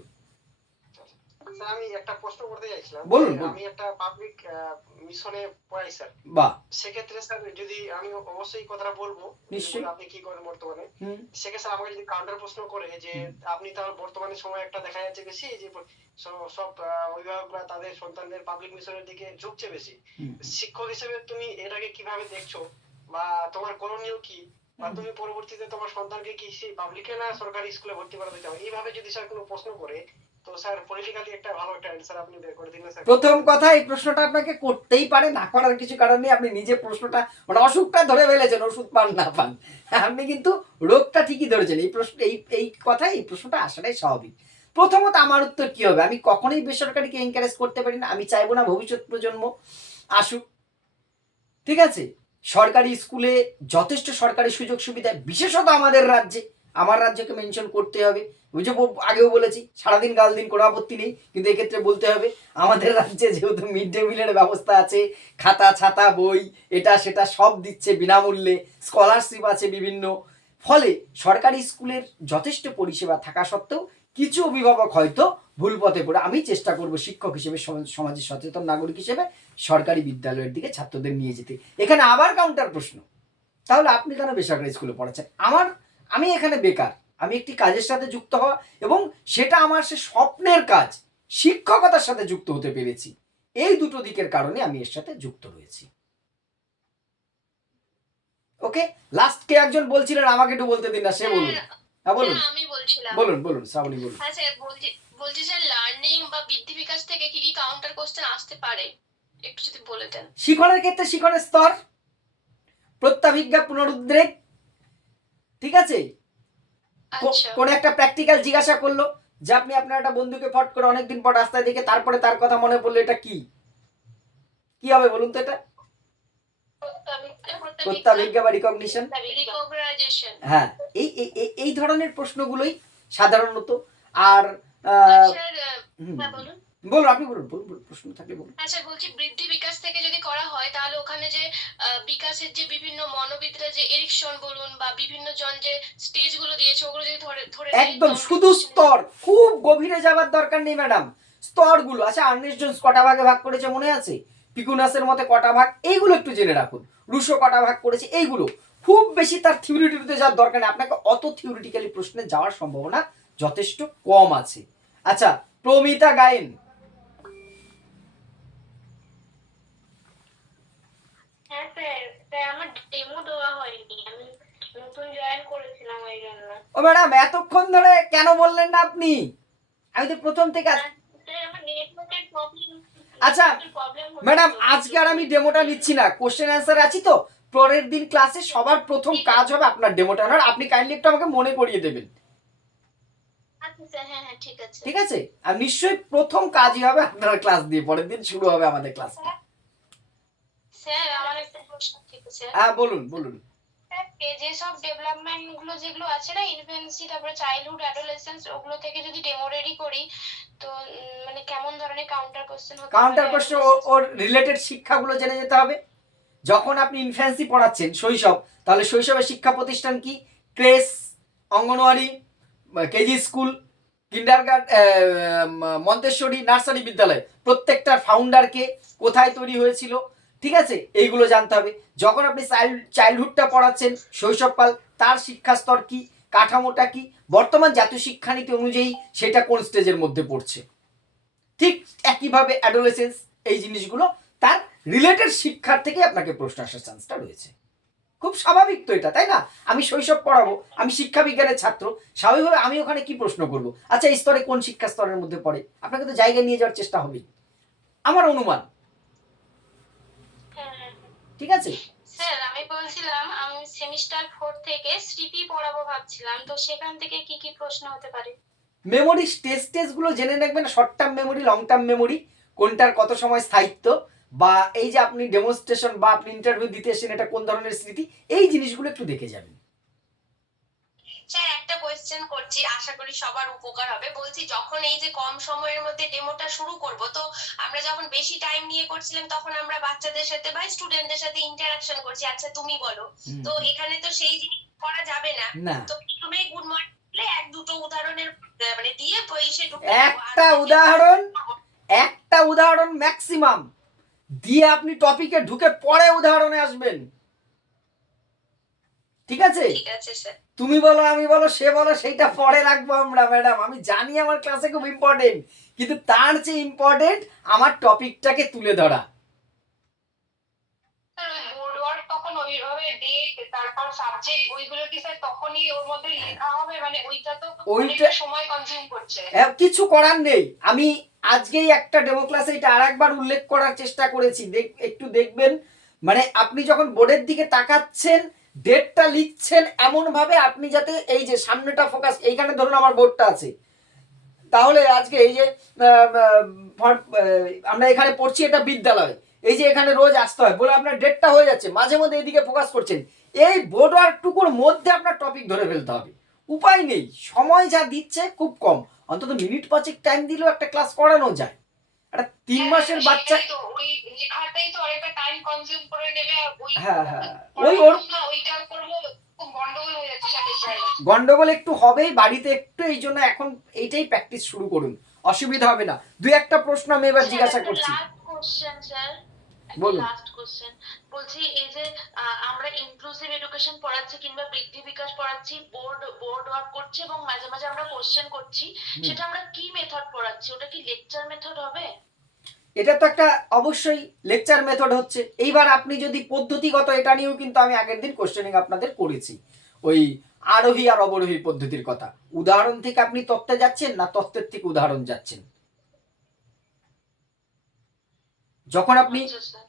স্যার আমি একটা প্রশ্ন করতে চাইছিলাম। বলুন। আমি একটা পাবলিক মিশনে পড়াই স্যার। বাহ, সেক্ষেত্রে স্যার যদি আমি অবশ্যই কথাটা বলবো, নিশ্চয়ই। আপনি কি করেন বর্তমানে, সেক্ষেত্রে স্যার আমাকে যদি কাউন্টার প্রশ্ন করে যে আপনি তাহলে বর্তমানে সময় একটা দেখা যাচ্ছে বেশি যে সব অভিভাবকরা তাদের সন্তানদের পাবলিক মিশনের দিকে ঝুঁকছে বেশি, শিক্ষক হিসেবে তুমি এটাকে কিভাবে দেখছো বা তোমার করণীয় কি, বা তুমি পরবর্তীতে তোমার সন্তানকে কি সেই পাবলিকে না সরকারি স্কুলে ভর্তি করাতে চাও, এইভাবে যদি স্যার কোনো প্রশ্ন করে তো স্যার পলিটিক্যালি একটা ভালো একটা অ্যান্সার আপনি বের করে দিন না স্যার। প্রথম কথা, এই প্রশ্নটা আপনাকে করতেই পারে, না করার কিছু কারণ নেই, আপনি নিজে প্রশ্নটা মানে অসুখটা ধরে ফেলেছেন, ওষুধ পান না পান, আপনি কিন্তু রোগটা ঠিকই ধরেছেন। এই প্রশ্ন এই কথাই, এই প্রশ্নটা আসাটাই স্বাভাবিক। প্রথমত আমার উত্তর কি হবে, আমি কখনোই বেসরকারিকে এনকারেজ করতে পারি না, আমি চাইবো না ভবিষ্যৎ প্রজন্ম আসুক, ঠিক আছে। সরকারি স্কুলে যথেষ্ট সরকারি সুযোগ সুবিধা, বিশেষত আমাদের রাজ্যে, আমার রাজ্যকে মেনশন করতে হবে, বুঝে আগেও বলেছি সারাদিন গাল দিন কোনো আপত্তি নেই, কিন্তু এক্ষেত্রে বলতে হবে আমাদের রাজ্যে যেহেতু মিড ডে মিলের ব্যবস্থা আছে, খাতা ছাতা বই এটা সেটা সব দিচ্ছে বিনামূল্যে, স্কলারশিপ আছে বিভিন্ন, ফলে সরকারি স্কুলের যথেষ্ট পরিষেবা থাকা সত্ত্বেও কিছু অভিভাবক হয়তো ভুল পথে পড়ে, আমি চেষ্টা করব শিক্ষক হিসেবে, সমাজের সচেতন নাগরিক হিসেবে সরকারি বিদ্যালয়ের দিকে ছাত্রদের নিয়ে যেতে। এখানে আবার কাউন্টার প্রশ্ন, তাহলে আপনি কেন বেসরকারি স্কুলে পড়াচ্ছেন? আমি এখানে বেকার, আমি একটি কাজের সাথে যুক্ত হওয়া, এবং সেটা আমার সে স্বপ্নের কাজ, শিক্ষকতার সাথে যুক্ত হতে পেরেছি, এই দুটো দিকের কারণে আমি এর সাথে যুক্ত রয়েছি। ওকে, লাস্ট কে একজন বলছিলেন, আমাকে একটু বলতে দিন না, সে বলুন। হ্যাঁ বলুন। আমি বলছিলাম। বলুন শ্রাবণী বলুন। আচ্ছা বলছি স্যার, লার্নিং বা বৃদ্ধি বিকাশ থেকে কি কি কাউন্টার কোশ্চেন আসতে পারে একটু যদি বলে দেন। শিখনের ক্ষেত্রে শিখনের স্তর, প্রত্যাভিজ্ঞা, পুনরুদ্রেক, ঠিক আছে। কোন একটা প্র্যাকটিক্যাল জিজ্ঞাসা করলো যে আপনি আপনার একটা বন্ধুকে ফট করে অনেকদিন পর রাস্তায় দেখে তারপরে তার কথা মনে পড়লো, এটা কি হবে বলুন তো? এটা প্রত্যাভিজ্ঞা বা রিকগনিশন। হ্যাঁ, এই ধরনের প্রশ্নগুলোই সাধারণত। আর বলুন, আপনি বলুন প্রশ্ন থাকলে বলুন। আচ্ছা বলছি, বৃদ্ধি বিকাশ থেকে যদি করা হয় তাহলে ওখানে যে বিকাশের যে বিভিন্ন মনোবিদরা যে এরিকসন বলুন বা বিভিন্ন জন যে স্টেজগুলো দিয়েছে ওগুলো যদি ধরে একদম শুধু স্তর, খুব গভীরে যাবার দরকার নেই ম্যাডাম, স্তরগুলো। আচ্ছা, আর্নেস্ট জোন্স কটা ভাগে ভাগ করেছে মনে আছে? পিকুনাসের মতে কটা ভাগ, এইগুলো একটু জেনে রাখুন। রুশো কটা ভাগ করেছে, এইগুলো খুব বেশি তার থিওরিটিতে যাওয়ার দরকার নেই, আপনাকে অত থিওরিটিক্যালি প্রশ্নে যাওয়ার সম্ভাবনা যথেষ্ট কম আছে। আচ্ছা, প্রমিতা গায়েন। হ্যাঁ স্যার, আমার ডেমো দেওয়া হয়নি, আমি নতুন জয়েন করেছিলাম এই জন্য। ও ম্যাডাম, এতক্ষণ ধরে কেন বললেন না আপনি? আমি তো প্রথম থেকে আচ্ছা ম্যাডাম, আজকে আর আমি ডেমোটা নিচ্ছি না, কোশ্চেন অ্যান্সার আছি তো, পরের দিন ক্লাসে সবার প্রথম কাজ হবে আপনার ডেমোটা নেওয়ার, আপনি কাইন্ডলি একটু আমাকে মনে করিয়ে দেবেন। ঠিক আছে, আর নিশ্চয়ই প্রথম কাজই হবে আপনার ক্লাস দিয়ে, পরের দিন শুরু হবে আমাদের ক্লাসটা। স্যার আমার একটা প্রশ্ন ছিল স্যার। হ্যাঁ বলুন বলুন। যেসব ডেভেলপমেন্ট গুলো যেগুলো আছে না, ইনফ্যান্সি, তারপরে চাইল্ডহুড, অ্যাডোলেসেন্স, ওগুলো থেকে যদি ডেমো রেডি করি তো মানে কেমন ধরনের কাউন্টার কোশ্চেন হতে কাউন্টার পারে? কোশ্চেন ওর রিলেটেড শিক্ষাগুলো জেনে যেতে হবে। যখন আপনি ইনফ্যান্সি পড়াচ্ছেন, শৈশব, তাহলে শৈশবের শিক্ষা প্রতিষ্ঠান কি? Craze, anganwadi, KG school, Montessori, nursery বিদ্যালয়, প্রত্যেকটার ফাউন্ডারকে, কোথায় তৈরি হয়েছিল, ঠিক আছে, এইগুলো জানতে হবে। যখন আপনি চাইল্ডহুডটা পড়াচ্ছেন, শৈশবকাল, তার শিক্ষাস্তর কি, কাঠামোটা কি, বর্তমান জাতীয় শিক্ষানীতি অনুযায়ী সেটা কোন স্টেজের মধ্যে পড়ছে। ঠিক একইভাবে অ্যাডোলেসেন্স, এই জিনিসগুলো তার রিলেটেড শিক্ষার থেকে আপনাকে প্রশ্ন আসার চান্সটা রয়েছে। খুব স্বাভাবিক তো এটা, তাই না? আমি শৈশব পড়াবো, আমি শিক্ষা বিজ্ঞানের ছাত্র, স্বাভাবিকভাবে আমি ওখানে কি প্রশ্ন করব? আচ্ছা এই স্তরে কোন শিক্ষা স্তরের মধ্যে পড়ে, আপনাকে তো জায়গায় নিয়ে যাওয়ার চেষ্টা হবেই, আমার অনুমান। ঠিক আছে স্যার আমি বলছিলাম আমি সেমিস্টার 4 থেকে স্মৃতি পড়াবো ভাবছিলাম, তো সেখান থেকে কি কি প্রশ্ন হতে পারে? মেমোরি টেস্টগুলো জেনে রাখবেন, short term memory, long term memory, কোনটার কত সময় স্থায়িত্ব, বা এই যে আপনি ডেমনস্ট্রেশন বা আপনি ইন্টারভিউ দিতে এসেছেন এটা কোন ধরনের স্মৃতি, এই জিনিসগুলো একটু দেখে যাবেন। স্যার একটা কোয়েশ্চেন করছি, আশা করি সবার উপকার হবে। বলছি যখন এই যে কম সময়ের মধ্যে ডেমোটা শুরু করব, তো আমরা যখন বেশি টাইম নিয়ে করছিলাম তখন আমরা বাচ্চাদের সাথে বা স্টুডেন্টদের সাথে ইন্টারাকশন করছি। আচ্ছা তুমি বলো, তো এখানে তো সেই জিনিস করা যাবে না। তো প্রথমে গুড মর্নিং এক দুটো উদাহরণের মানে দিয়ে পয়সে একটা উদাহরণ ম্যাক্সিমাম দিয়ে আপনি টপিকে ঢুকে পরে উদাহরণে আসবেন। ঠিক আছে? ঠিক আছে স্যার। তুমি বলো, আমি বলো, সে বলো, সেইটা পরে রাখবো আমরা ম্যাডাম। আমি জানি আমার ক্লাসে খুব ইম্পর্টেন্ট, কিন্তু তার চেয়ে ইম্পর্টেন্ট আমার টপিকটাকে তুলে ধরা। বোর্ড ওয়ার্ক তখন ওইভাবে ডেট, তারপর সাবজেক্ট, ওইগুলো কি স্যার তখনই ওর মধ্যে লেখা হবে? মানে ওইটা তো অনেকটা সময় কনজিউম করছে। কিছু করার নেই। আমি আজকেই একটা ডেমো ক্লাসে এটা আরেকবার উল্লেখ করার চেষ্টা করেছি, একটু দেখবেন। মানে আপনি যখন বোর্ডের দিকে তাকাচ্ছেন, ডেটটা লিখছেন এমন ভাবে আপনি যাতে এই যে সামনেটা ফোকাস, এইখানে ধরুন আমার বোর্ডটা আছে, তাহলে আজকে এই যে আমরা এখানে পড়ছি, এটা বিদ্যালয়, এই যে এখানে রোজ আসতে হয় বলে আপনার ডেটটা হয়ে যাচ্ছে, মাঝে মধ্যে এইদিকে ফোকাস করছেন, এই বোর্ড ওয়ার্কটুকুর মধ্যে আপনার টপিক ধরে ফেলতে হবে। উপায় নেই, সময় যা দিচ্ছে খুব কম, অন্তত মিনিট 5 টাইম দিলেও একটা ক্লাস করানো যায়। একটা 3 মাসের বাচ্চা তো ওই লেখাটাই তো অনেকটা টাইম কনজিউম করে নেবে। আর ওই ওইটা করব, খুব গন্ডগোল হয়ে যাচ্ছে স্যার। গন্ডগোল একটু হবেই বাড়িতে, একটু এই জন্য এখন এইটাই প্র্যাকটিস শুরু করুন, অসুবিধা হবে না। দুই একটা প্রশ্ন আমি এবার জিজ্ঞাসা করছি। লাস্ট কোশ্চেন স্যার, বলুন। লাস্ট কোশ্চেন বলছি, এই যে আমরা ইনক্লুসিভ এডুকেশন পড়াচ্ছি কিংবা বৃদ্ধি বিকাশ পড়াচ্ছি, বোর্ড ওয়ার্ক করছি এবং মাঝে মাঝে আমরা কোশ্চেন করছি, সেটা আমরা কি মেথড পড়াচ্ছি? ওটা কি লেকচার মেথড হবে? এটা তো একটা অবশ্যই লেকচার মেথড হচ্ছে। এইবার আপনি যদি পদ্ধতিগত, এটা নিয়েও কিন্তু আমি আগের দিন কোশ্চেনিং আপনাদের করেছি, ওই আরোহী আর অবরোহী পদ্ধতির কথা। উদাহরণ থেকে আপনি তত্ত্বে যাচ্ছেন না তত্ত্বের থেকে উদাহরণ যাচ্ছেন? যখন আপনি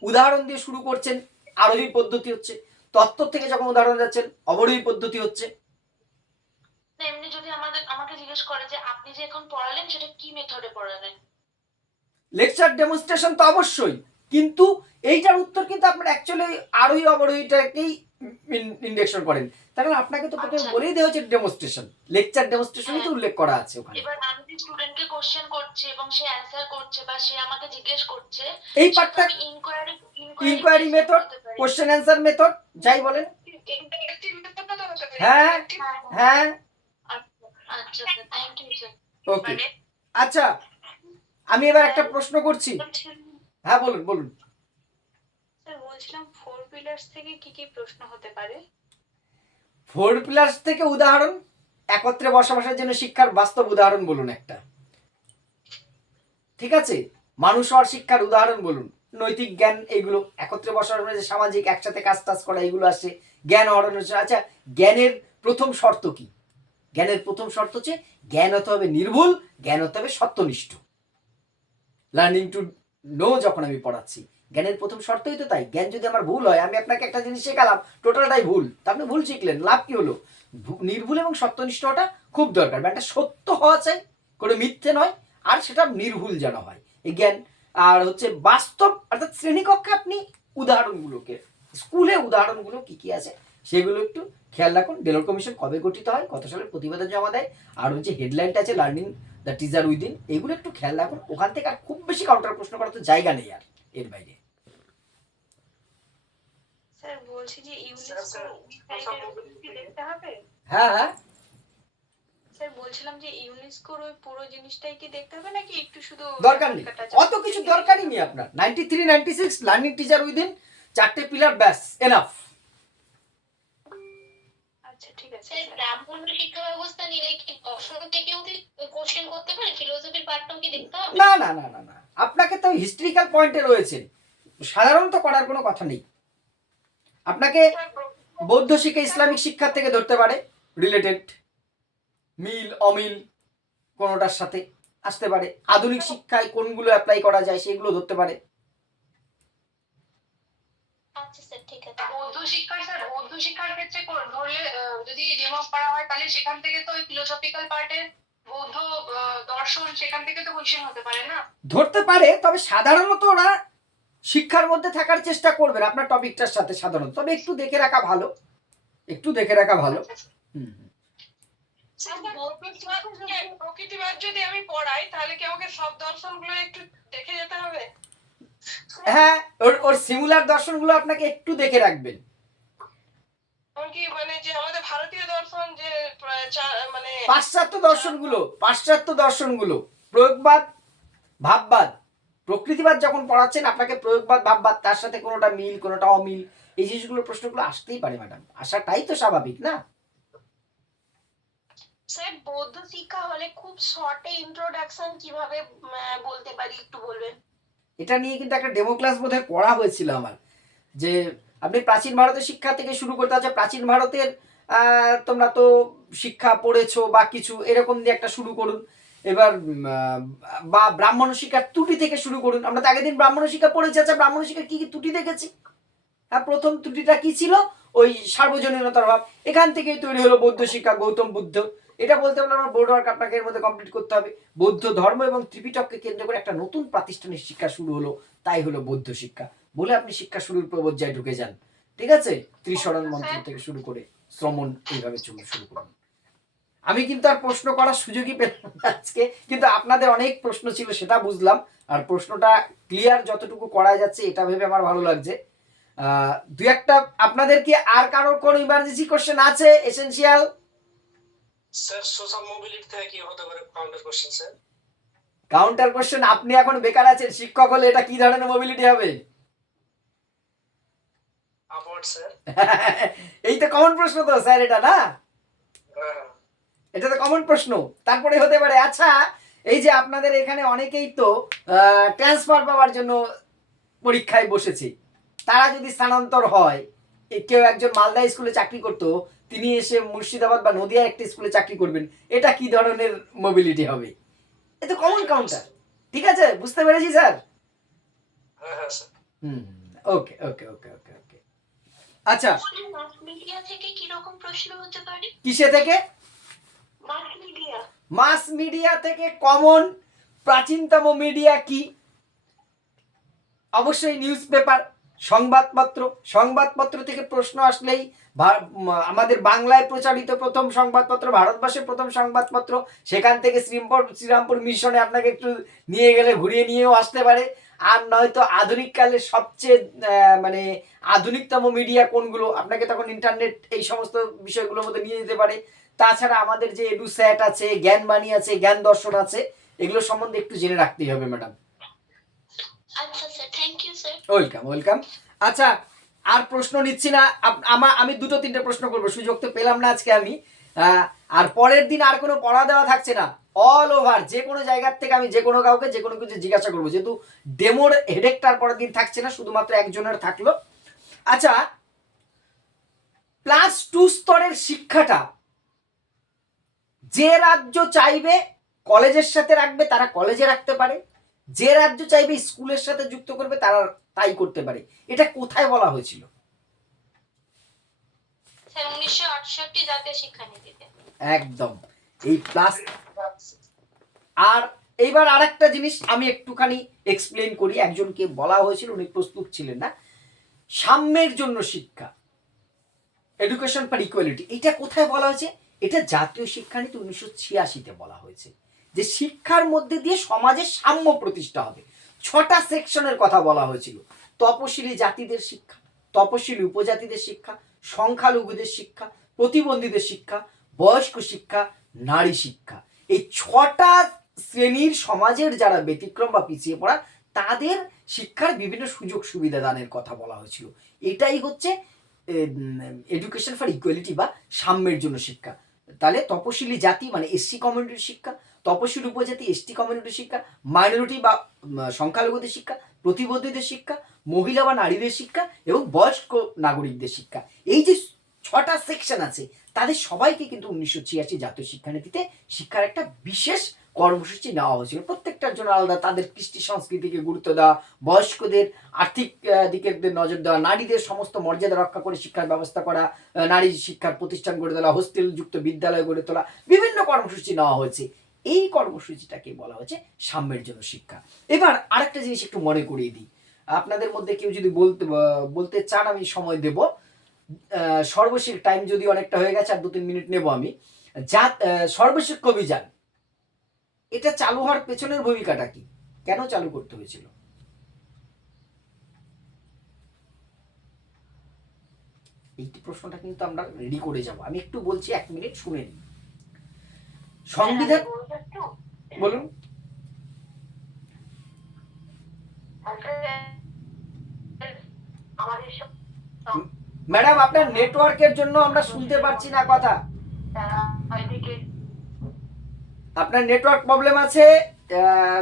উদাহরণ দিয়ে শুরু করছেন আরোহী পদ্ধতি হচ্ছে, তত্ত্ব থেকে যখন উদাহরণ যাচ্ছেন অবরোহী পদ্ধতি হচ্ছে। এমনি যদি আমাকে জিজ্ঞেস করে যে আপনি যে এখন পড়ালেন সেটা কি মেথডে পড়ালেন? লেকচার ডেমনস্ট্রেশন তো অবশ্যই, কিন্তু এইটার উত্তর কিন্তু আপনার অ্যাকচুয়ালি আরোহী অবরোহীটাকেই ইন্ডেকশন করেন। তাহলে আপনাকে তো প্রথমে বলেই দেওয়া হচ্ছে ডেমনস্ট্রেশন, লেকচার ডেমনস্ট্রেশনই তো উল্লেখ করা আছে ওখানে। এবার আমি যে স্টুডেন্টকে কোশ্চেন করছি এবং সে অ্যানসার করছে বা সে আমাকে জিজ্ঞেস করছে, এই পার্টটা inquiry method, question answer method, যাই বলেন। হ্যাঁ হ্যাঁ, আচ্ছা থ্যাংক ইউ স্যার। ওকে, আচ্ছা আমি এবার একটা প্রশ্ন করছি। হ্যাঁ বলুন বলুন। স্যার বলছিলাম 4 পিলার্স থেকে কি কি প্রশ্ন হতে পারে? 4 পিলার্স থেকে উদাহরণ, একত্রে বসবাসের জন্য শিক্ষার বাস্তব উদাহরণ বলুন একটা। ঠিক আছে, মানুষ হওয়ার শিক্ষার উদাহরণ বলুন, নৈতিক জ্ঞান, এইগুলো একত্রে বসবাস, যে সামাজিক একসাথে কাজ টাজ করা, এইগুলো আসছে। জ্ঞান হরণ হচ্ছে। আচ্ছা জ্ঞানের প্রথম শর্ত কি? জ্ঞানের প্রথম শর্ত হচ্ছে জ্ঞান হতে হবে নির্ভুল, জ্ঞান হতে হবে সত্যনিষ্ঠ। লার্নিং টু নো যখন আমি পড়াচ্ছি, জ্ঞানের প্রথম শর্তই তো তাই। জ্ঞান যদি আমার ভুল হয়, আমি আপনাকে একটা জিনিস শেখালাম টোটালটাই ভুল, তা আপনি ভুল শিখলেন, লাভ কি হলো? নির্ভুল এবং সত্যনিষ্ঠ হওয়াটা খুব দরকার। একটা সত্য হওয়া চাই, কোনো মিথ্যে নয়, আর সেটা নির্ভুল যেন হয় এই জ্ঞান। আর হচ্ছে বাস্তব, অর্থাৎ শ্রেণীকক্ষে আপনি উদাহরণগুলোকে, স্কুলে উদাহরণগুলো কি কি আছে সেগুলো একটু খেয়াল রাখুন। ডেলোর কমিশন কবে গঠিত হয়, কত সালে প্রতিবেদন জমা দেয়, আর যে হেডলাইনটা আছে লার্নিং দ্য টিচার উইদিন, এগুলো একটু খেয়াল রাখুন। ওখান থেকে আর খুব বেশি কাউন্টার প্রশ্ন করার তো জায়গা নেই আর এর বাইরে। স্যার বলছি যে ইউনেস্কো ওয়েবসাইটে দেখতে হবে। হ্যাঁ হ্যাঁ, স্যার বলছিলাম যে ইউনেস্কোর ওই পুরো জিনিসটাই কি দেখতে হবে নাকি একটু শুধু দরকার নেই, অত কিছু দরকারই নেই আপনার। 93, 96 লার্নিং টিচার উইদিন 4টে পিলার, ব্যাস এনাফ। আচ্ছা ঠিক আছে। স্যার ব্রাহ্মণ শিক্ষা ব্যবস্থা নিলে কি দর্শন থেকেও কি কোশ্চেন করতে পারে, ফিলোসফির পার্টটাও কি দেখতে হবে? না না না না না, আপনাকে তো হিস্ট্রিক্যাল পয়েন্টে রয়েছে, সাধারণত করার কোনো কথা নেই। আপনাকে বৌদ্ধ শিক্ষা ইসলামিক শিক্ষার থেকে ধরতে পারে, রিলেটেড মিল অমিল কোনোটার সাথে আসতে পারে। আধুনিক শিক্ষায় কোনগুলো অ্যাপ্লাই করা যায় সেগুলো ধরতে পারে। আচ্ছা স্যার ঠিক আছে। বৌদ্ধ শিক্ষার ক্ষেত্রে ধরলে যদি ডেমো করা হয় তাহলে সেখান থেকে তো ওই ফিলোসফিক্যাল পার্টের বৌদ্ধ দর্শন সেখান থেকে তো কোশ্চেন হতে পারে না? ধরতে পারে, তবে সাধারণত ওরা শিক্ষার মধ্যে থাকার চেষ্টা করবেন আপনার টপিকটার সাথে সাধারণত, তবে একটু দেখে রাখা ভালো, একটু দেখে রাখা ভালো। হুম, প্রকৃতিবাদ যদি আমি পড়াই তাহলে কি আমাকে সব দর্শনগুলো একটু দেখে যেতে হবে? হ্যাঁ, ওর সিমুলার দর্শনগুলো আপনাকে একটু দেখে রাখবেন। কি মানে যে আমাদের ভারতীয় দর্শন যে মানে পাশ্চাত্য দর্শনগুলো প্রয়োগবাদ, ভাববাদ, প্রকৃতিবাদ যখন পড়াচ্ছেন আপনাকে প্রয়োগবাদ, ভাববাদ, তার সাথে কোনোটা মিল কোনোটা অমিল, এই জিনিসগুলো প্রশ্নগুলো আসতেই পারে ম্যাডাম, আসাটাই তো স্বাভাবিক না? স্যার বৌদ্ধ শিক্ষা হলে খুব শর্টে ইন্ট্রোডাকশন কিভাবে বলতে পারি একটু বলবেন? এটা নিয়ে কিন্তু একটা ডেমো ক্লাস বোধহয় পড়া হয়েছিল আমার, যে আপনি প্রাচীন ভারতের শিক্ষা থেকে শুরু করতে আছে। প্রাচীন ভারতের তোমরা তো শিক্ষা পড়েছো বা কিছু এরকম দিয়ে একটা শুরু করুন। এবার বা ব্রাহ্মণ শিক্ষার ত্রুটি থেকে শুরু করুন। আমরা তো আগের দিন ব্রাহ্মণ শিক্ষা পড়েছি। আচ্ছা, ব্রাহ্মণ শিক্ষার কি কি ত্রুটি দেখেছি? হ্যাঁ, প্রথম ত্রুটিটা কি ছিল? ওই সার্বজনীনতার ভাব। এখান থেকেই তৈরি হলো বৌদ্ধ শিক্ষা, গৌতম বুদ্ধ। এটা বলতে হলে আমার বোর্ড ওয়ার্ক আপনাকে এর মধ্যে কমপ্লিট করতে হবে। বৌদ্ধ ধর্ম এবং ত্রিপিটককে কেন্দ্র করে একটা নতুন প্রাতিষ্ঠানিক শিক্ষা শুরু হলো, তাই হলো বৌদ্ধ শিক্ষা বলে আপনি শিক্ষা শুরুর পর্যায়ে ঢুকে যান। ঠিক আছে, ত্রিশরণ মন্ত্র থেকে শুরু করে শ্রমণ, এইভাবে শুরু করুন। আমি কিন্তু আর প্রশ্ন করার সুযোগই পেলাম না আজকে, কিন্তু আপনাদের অনেক প্রশ্ন ছিল সেটা বুঝলাম, আর প্রশ্নটা ক্লিয়ার যতটুকু করা যাচ্ছে এটা ভেবে আমার ভালো লাগছে। দু একটা আপনাদের কি আর কারোর কোন ইমার্জেন্সি কোশ্চেন আছে এসেনশিয়াল? স্যার সোশ্যাল মোবিলিটি থেকে কি হতে পারে counter question sir? Counter question, আপনি এখন বেকার আছেন, শিক্ষক হলে এটা কি ধরনের মোবিলিটি হবে? Upward sir. এই তো কমন প্রশ্ন তো স্যার, এটা না, এটা তো কমন প্রশ্ন। তারপরে হতে পারে, আচ্ছা এই যে আপনাদের এখানে অনেকেই তো ট্রান্সফার পাওয়ার জন্য পরীক্ষায় বসেছে, তারা যদি স্থানান্তর হয়, কেউ একজন মালদা স্কুলে চাকরি করতো, তিনি এসে মুর্শিদাবাদ বা নদিয়া একটা স্কুলে চাকরি করবেন, এটা কি ধরনের মোবিলিটি হবে? এটা কমন কাউন্টার। ঠিক আছে, বুঝতে পেরেছি স্যার। হুম, ওকে ওকে ওকে ওকে ওকে। আচ্ছা, মাস মিডিয়া থেকে কি রকম প্রশ্ন হতে পারে? কিসে থেকে? Mass media. মাস মিডিয়া থেকে কমন প্রাচীনতম মিডিয়া কি? অবশ্যই নিউজ পেপার, সংবাদপত্র। সংবাদপত্র থেকে প্রশ্ন আসলেই আমাদের বাংলায় প্রচারিত প্রথম সংবাদপত্র, ভারতবর্ষের প্রথম সংবাদপত্র, সেখান থেকে শ্রীরামপুর মিশনে আপনাকে একটু নিয়ে গেলে ঘুরিয়ে নিয়েও আসতে পারে। আর নয়তো আধুনিক কালের সবচেয়ে মানে আধুনিকতম মিডিয়া কোনগুলো, আপনাকে তখন ইন্টারনেট এই সমস্ত বিষয়গুলোর মধ্যে নিয়ে যেতে পারে। তাছাড়া আমাদের যে এডুস্যাট আছে, জ্ঞানবাণী আছে, জ্ঞান দর্শন আছে, এগুলো সম্বন্ধে একটু জেনে রাখতেই হবে ম্যাডাম। আচ্ছা sir, thank you sir. Welcome welcome. আচ্ছা, আর প্রশ্ন নিচ্ছি না। আমি 2-3টে প্রশ্ন করবো, সুযোগ তো পেলাম না আজকে আমি। আর পরের দিন আর কোনো পড়া দেওয়া থাকছে না, অল ওভার যে কোনো জায়গার থেকে আমি যে কোনো কাউকে যে কোনো কিছু জিজ্ঞাসা করবো, যেহেতু ডেমোর হেডেকটার পরের দিন থাকছে না, শুধুমাত্র একজনের থাকলো। আচ্ছা, +2 স্তরের শিক্ষাটা যে রাজ্য চাইবে কলেজের সাথে রাখবে তারা কলেজে রাখতে পারে, যে রাজ্য চাইবে স্কুলের সাথে যুক্ত করবে তারা তাই করতে পারে। এটা কোথায় বলা হয়েছিল? স্যার 1968 জাতীয় শিক্ষানীতিতে। একদম, এই প্লাস। আর এইবার আরেকটা জিনিস আমি একটুখানি এক্সপ্লেন করি। একজনকে বলা হয়েছিল, উনি প্রস্তুত ছিলেন না, সাম্যের জন্য শিক্ষা, এডুকেশন ফর ইকুয়ালিটি, এটা কোথায় বলা হয়েছে? এটা জাতীয় শিক্ষানীতি 1986-তে বলা হয়েছে যে শিক্ষার মধ্যে দিয়ে সমাজের সাম্য প্রতিষ্ঠা হবে। 6টা সেকশনের কথা বলা হয়েছিল। তপশিলি জাতিদের শিক্ষা, তপশিলি উপজাতিদের শিক্ষা, সংখ্যালঘুদের শিক্ষা, প্রতিবন্ধীদের শিক্ষা, বয়স্ক শিক্ষা, নারী শিক্ষা। এই 6টা শ্রেণীর সমাজের যারা ব্যতিক্রম বা পিছিয়ে পড়া তাদের শিক্ষার বিভিন্ন সুযোগ সুবিধা দানের কথা বলা হয়েছিল। এটাই হচ্ছে এডুকেশন ফর ইকুয়ালিটি বা সাম্যের জন্য শিক্ষা। তাহলে তপশিলি জাতি মানে এসসি কমিউনিটির শিক্ষা, তপশিলি উপজাতি এসটি কমিউনিটির শিক্ষা, মাইনরিটি বা সংখ্যালঘুদের শিক্ষা, প্রতিবন্ধীদের শিক্ষা, মহিলা বা নারীদের শিক্ষা এবং বয়স্ক নাগরিকদের শিক্ষা। এই যে 6টা সেকশন আছে তাদের সবাইকে কিন্তু 1986 জাতীয় শিক্ষানীতিতে শিক্ষার একটা বিশেষ কর্মসূচি নেওয়া হয়েছিল। প্রত্যেকটার জন্য আলাদা, তাদের কৃষ্টি সংস্কৃতিকে গুরুত্ব দেওয়া, বয়স্কদের আর্থিক দিকের নজর দেওয়া, নারীদের সমস্ত মর্যাদা রক্ষা করে শিক্ষার ব্যবস্থা করা, নারী শিক্ষার প্রতিষ্ঠান গড়ে তোলা, হোস্টেলযুক্ত বিদ্যালয় গড়ে তোলা, বিভিন্ন কর্মসূচি নেওয়া হয়েছে। এই কর্মসূচিটাকে বলা হচ্ছে সাম্যের জন্য শিক্ষা। এবার আরেকটা জিনিস একটু মনে করিয়ে দিই, আপনাদের মধ্যে কেউ যদি বলতে চান আমি সময় দেব। সর্বশেষ টাইম যদি অনেকটা হয়ে গেছে, আর 2-3 মিনিট নেব আমি। সর্বশিক্ষা অভিযান এটা চালু হওয়ার পেছনের ভূমিকাটা কি, কেন চালু করতে হয়েছিল? এই প্রশ্নটা কিন্তু আমরা রেডি করে যাব। আমি একটু বলছি, 1 মিনিট শুনে নিন। সংবিধান বলুন। ম্যাডাম আপনার নেটওয়ার্কের জন্য আমরা শুনতে পারছি না কথা, আপনার নেটওয়ার্ক প্রবলেম আছে,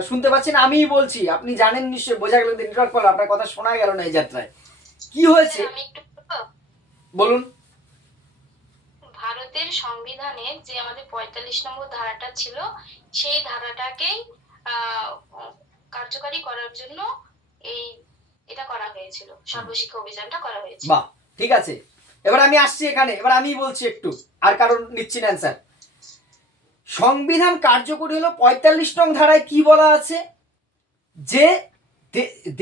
শুনতে পাচ্ছেন। আমিই বলছি, আপনি জানেন নিশ্চয়ই, বোঝা গেল নেটওয়ার্ক প্রবলেম, আপনার কথা শোনা গেল না এই যাত্রায়। কি হয়েছে বলুন। ভারতের সংবিধানে যে আমাদের 45 নম্বর ধারাটা ছিল সেই ধারাটাকেই কার্যকারী করার জন্য এটা করা হয়েছিল, সর্বশিক্ষা অভিযানটা করা হয়েছিল। বাহ, ঠিক আছে। এবার আমি আসছি এখানে, এবার আমি বলছি একটু, আর কারণ নিচ্ছি না অ্যান্সার। সংবিধান কার্যকরী হলো 45 নং ধারায় কি বলা আছে? যে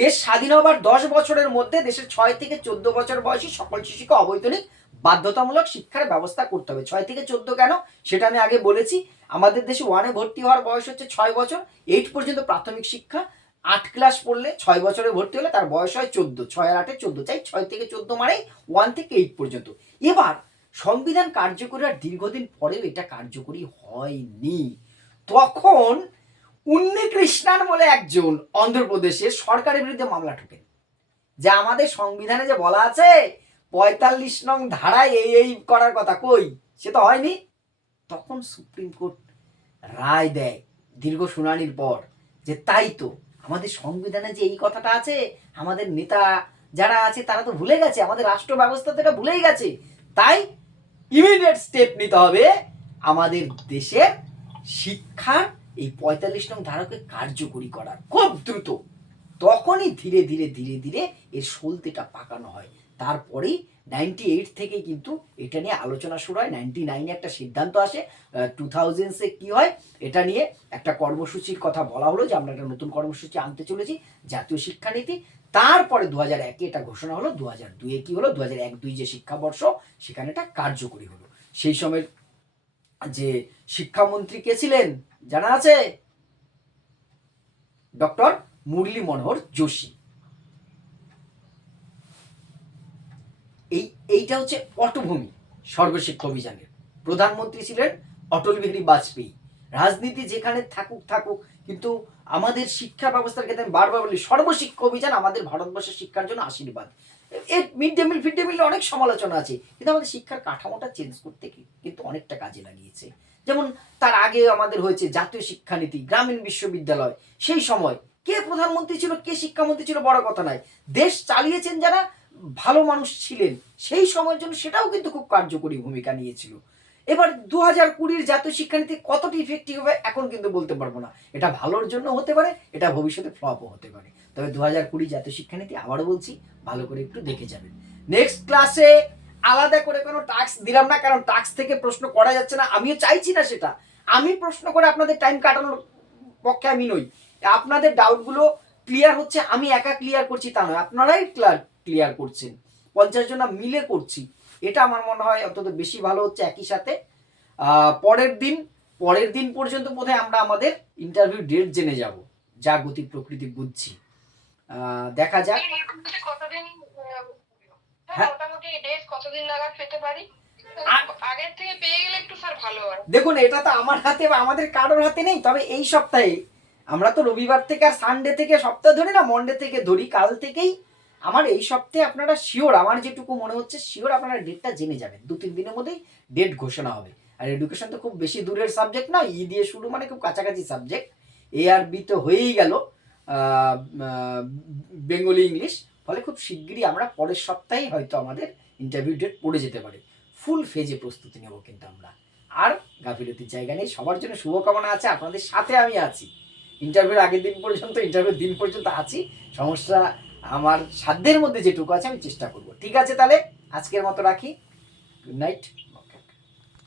দেশ স্বাধীন হবার 10 বছরের মধ্যে দেশের 6 থেকে 14 বছর বয়সী সকল শিশুকে অবৈতনিক বাধ্যতামূলক শিক্ষার ব্যবস্থা করতে হবে। 6 থেকে 14 কেন সেটা আমি আগে বলেছি। আমাদের দেশে 1-এ ভর্তি হওয়ার বয়স হচ্ছে 6 বছর, 8 পর্যন্ত প্রাথমিক শিক্ষা। 8 ক্লাস পড়লে 6 বছরে ভর্তি হলে তার বয়স হয় 14, 6 আর 8-এ 14, চাই 6 থেকে 14 মানে 1 থেকে 8 পর্যন্ত। এবার সংবিধান কার্যকরী আর দীর্ঘদিন পরেও এটা কার্যকরী হয়নি। তখন উন্নি কৃষ্ণান বলে একজন অন্ধ্রপ্রদেশের সরকারের বিরুদ্ধে মামলা ঠোকেন যে আমাদের সংবিধানে যে বলা আছে 45 নং ধারায় এই করার কথা, কই সে তো হয়নি। তখন সুপ্রিম কোর্ট রায় দেয় দীর্ঘ শুনানির পর যে তাই তো, আমাদের সংবিধানে যে এই কথাটা আছে আমাদের নেতা যারা আছে তারা তো ভুলে গেছে, আমাদের রাষ্ট্র ব্যবস্থা তো এটা ভুলেই গেছে, তাই ইমিডিয়েট স্টেপ নিতে হবে আমাদের দেশের শিক্ষার এই 45 নং ধারাকে কার্যকরী করার খুব দ্রুত। তখনই ধীরে ধীরে ধীরে ধীরে এর সলতেটা পাকানো হয়। তারপরেই 98 থেকে কিন্তু এটা নিয়ে আলোচনা শুরু হয়। 99-এ একটা সিদ্ধান্ত আসে, 2000-এ কি হয় এটা নিয়ে একটা কর্মসূচির কথা বলা হলো যে আমরা একটা নতুন কর্মসূচি আনতে চলেছি, জাতীয় শিক্ষানীতি। তারপরে 2001-এ এটা ঘোষণা হলো, 2002-এ কি হলো, 2001-2 যে শিক্ষাবর্ষ সেখানে এটা কার্যকরী হলো। সেই সময়ের যে শিক্ষামন্ত্রী কে ছিলেন জানা আছে? ডক্টর মুরলী মনোহর যোশী। এইটা হচ্ছে পটভূমি সর্বশিক্ষা অভিযানের। প্রধানমন্ত্রী ছিলেন অটল বিহারী বাজপেয়ী। রাজনীতি যেখানে থাকুক, কিন্তু আমাদের শিক্ষা ব্যবস্থার ক্ষেত্রে আমি বারবার বলি সর্বশিক্ষা অভিযান আমাদের ভারতবর্ষের শিক্ষার জন্য আশীর্বাদ। এর মিড ডে মিল অনেক সমালোচনা আছে, কিন্তু আমাদের শিক্ষার কাঠামোটা চেঞ্জ করতে কিন্তু অনেকটা কাজে লাগিয়েছে। যেমন তার আগে আমাদের হয়েছে জাতীয় শিক্ষানীতি, গ্রামীণ বিশ্ববিদ্যালয়। সেই সময় কে প্রধানমন্ত্রী ছিল, কে শিক্ষামন্ত্রী ছিল বড় কথা নয়, দেশ চালিয়েছেন যারা ভালো মানুষ ছিলেন সেই সময়ের জন্য সেটাও কিন্তু খুব কার্যকরী ভূমিকা নিয়েছিল। এবার 2020-র জাতীয় শিক্ষানীতি কতটি ইফেক্টিভ হবে এখন কিন্তু বলতে পারবো না। এটা ভালোর জন্য হতে পারে, এটা ভবিষ্যতে ফ্লপও হতে পারে। তবে 2020 জাতীয় শিক্ষানীতি আবারও বলছি ভালো করে একটু দেখে যাবেন। নেক্সট ক্লাসে আলাদা করে কোনো টাস্ক দিলাম না, কারণ টাস্ক থেকে প্রশ্ন করা যাচ্ছে না, আমিও চাইছি না সেটা। আমি প্রশ্ন করে আপনাদের টাইম কাটানোর পক্ষে আমি নই। আপনাদের ডাউটগুলো ক্লিয়ার হচ্ছে, আমি একা ক্লিয়ার করছি তা নয়, আপনারাই ক্লিয়ার করছেন, 50 জনা মিলে করছি, এটা আমার মনে হয় অন্তত বেশি ভালো হচ্ছে। একই সাথে পরের দিন পর্যন্ত বোধহয় আমরা আমাদের ইন্টারভিউ ডেট জেনে যাব, যা গতি প্রকৃতি বুঝছি। দেখা যাক কতদিন হ্যাঁ। মোটামুটি ডেট কতদিন নাগাদ পেতে পারি? আগের থেকে পেয়ে গেলে একটু স্যার ভালো হয়। দেখুন, এটা তো আমার হাতে বা আমাদের কারোর হাতে নেই, তবে এই সপ্তাহে আমরা তো রবিবার থেকে আর সানডে থেকে সপ্তাহ ধরি না, মন্ডে থেকে ধরি, কাল থেকেই আমার এই সপ্তাহে আপনারা শিওর, আমার যেটুকু মনে হচ্ছে শিওর আপনারা ডেটটা জেনে যাবেন। 2-3 দিনের মধ্যেই ডেট ঘোষণা হবে। আর এডুকেশন তো খুব বেশি দূরের সাবজেক্ট নয়, ই দিয়ে শুরু মানে খুব কাছাকাছি সাবজেক্ট। এ আর বি তো হয়েই গেল, বেঙ্গলি ইংলিশ, ফলে খুব শিগগিরই আমরা পরের সপ্তাহেই হয়তো আমাদের ইন্টারভিউ ডেট পড়ে যেতে পারে। ফুল ফেজে প্রস্তুতি নেব কিন্তু আমরা, আর গাফিলতির জায়গা নেই। সবার জন্য শুভকামনা আছে, আপনাদের সাথে আমি আছি। ইন্টারভিউর আগের দিন পর্যন্ত, ইন্টারভিউর দিন পর্যন্ত আছি। সমস্যা আমার সাধ্যের মধ্যে যেটুকু আছে আমি চেষ্টা করব। ঠিক আছে, তাহলে আজকের মতো রাখি। Good night.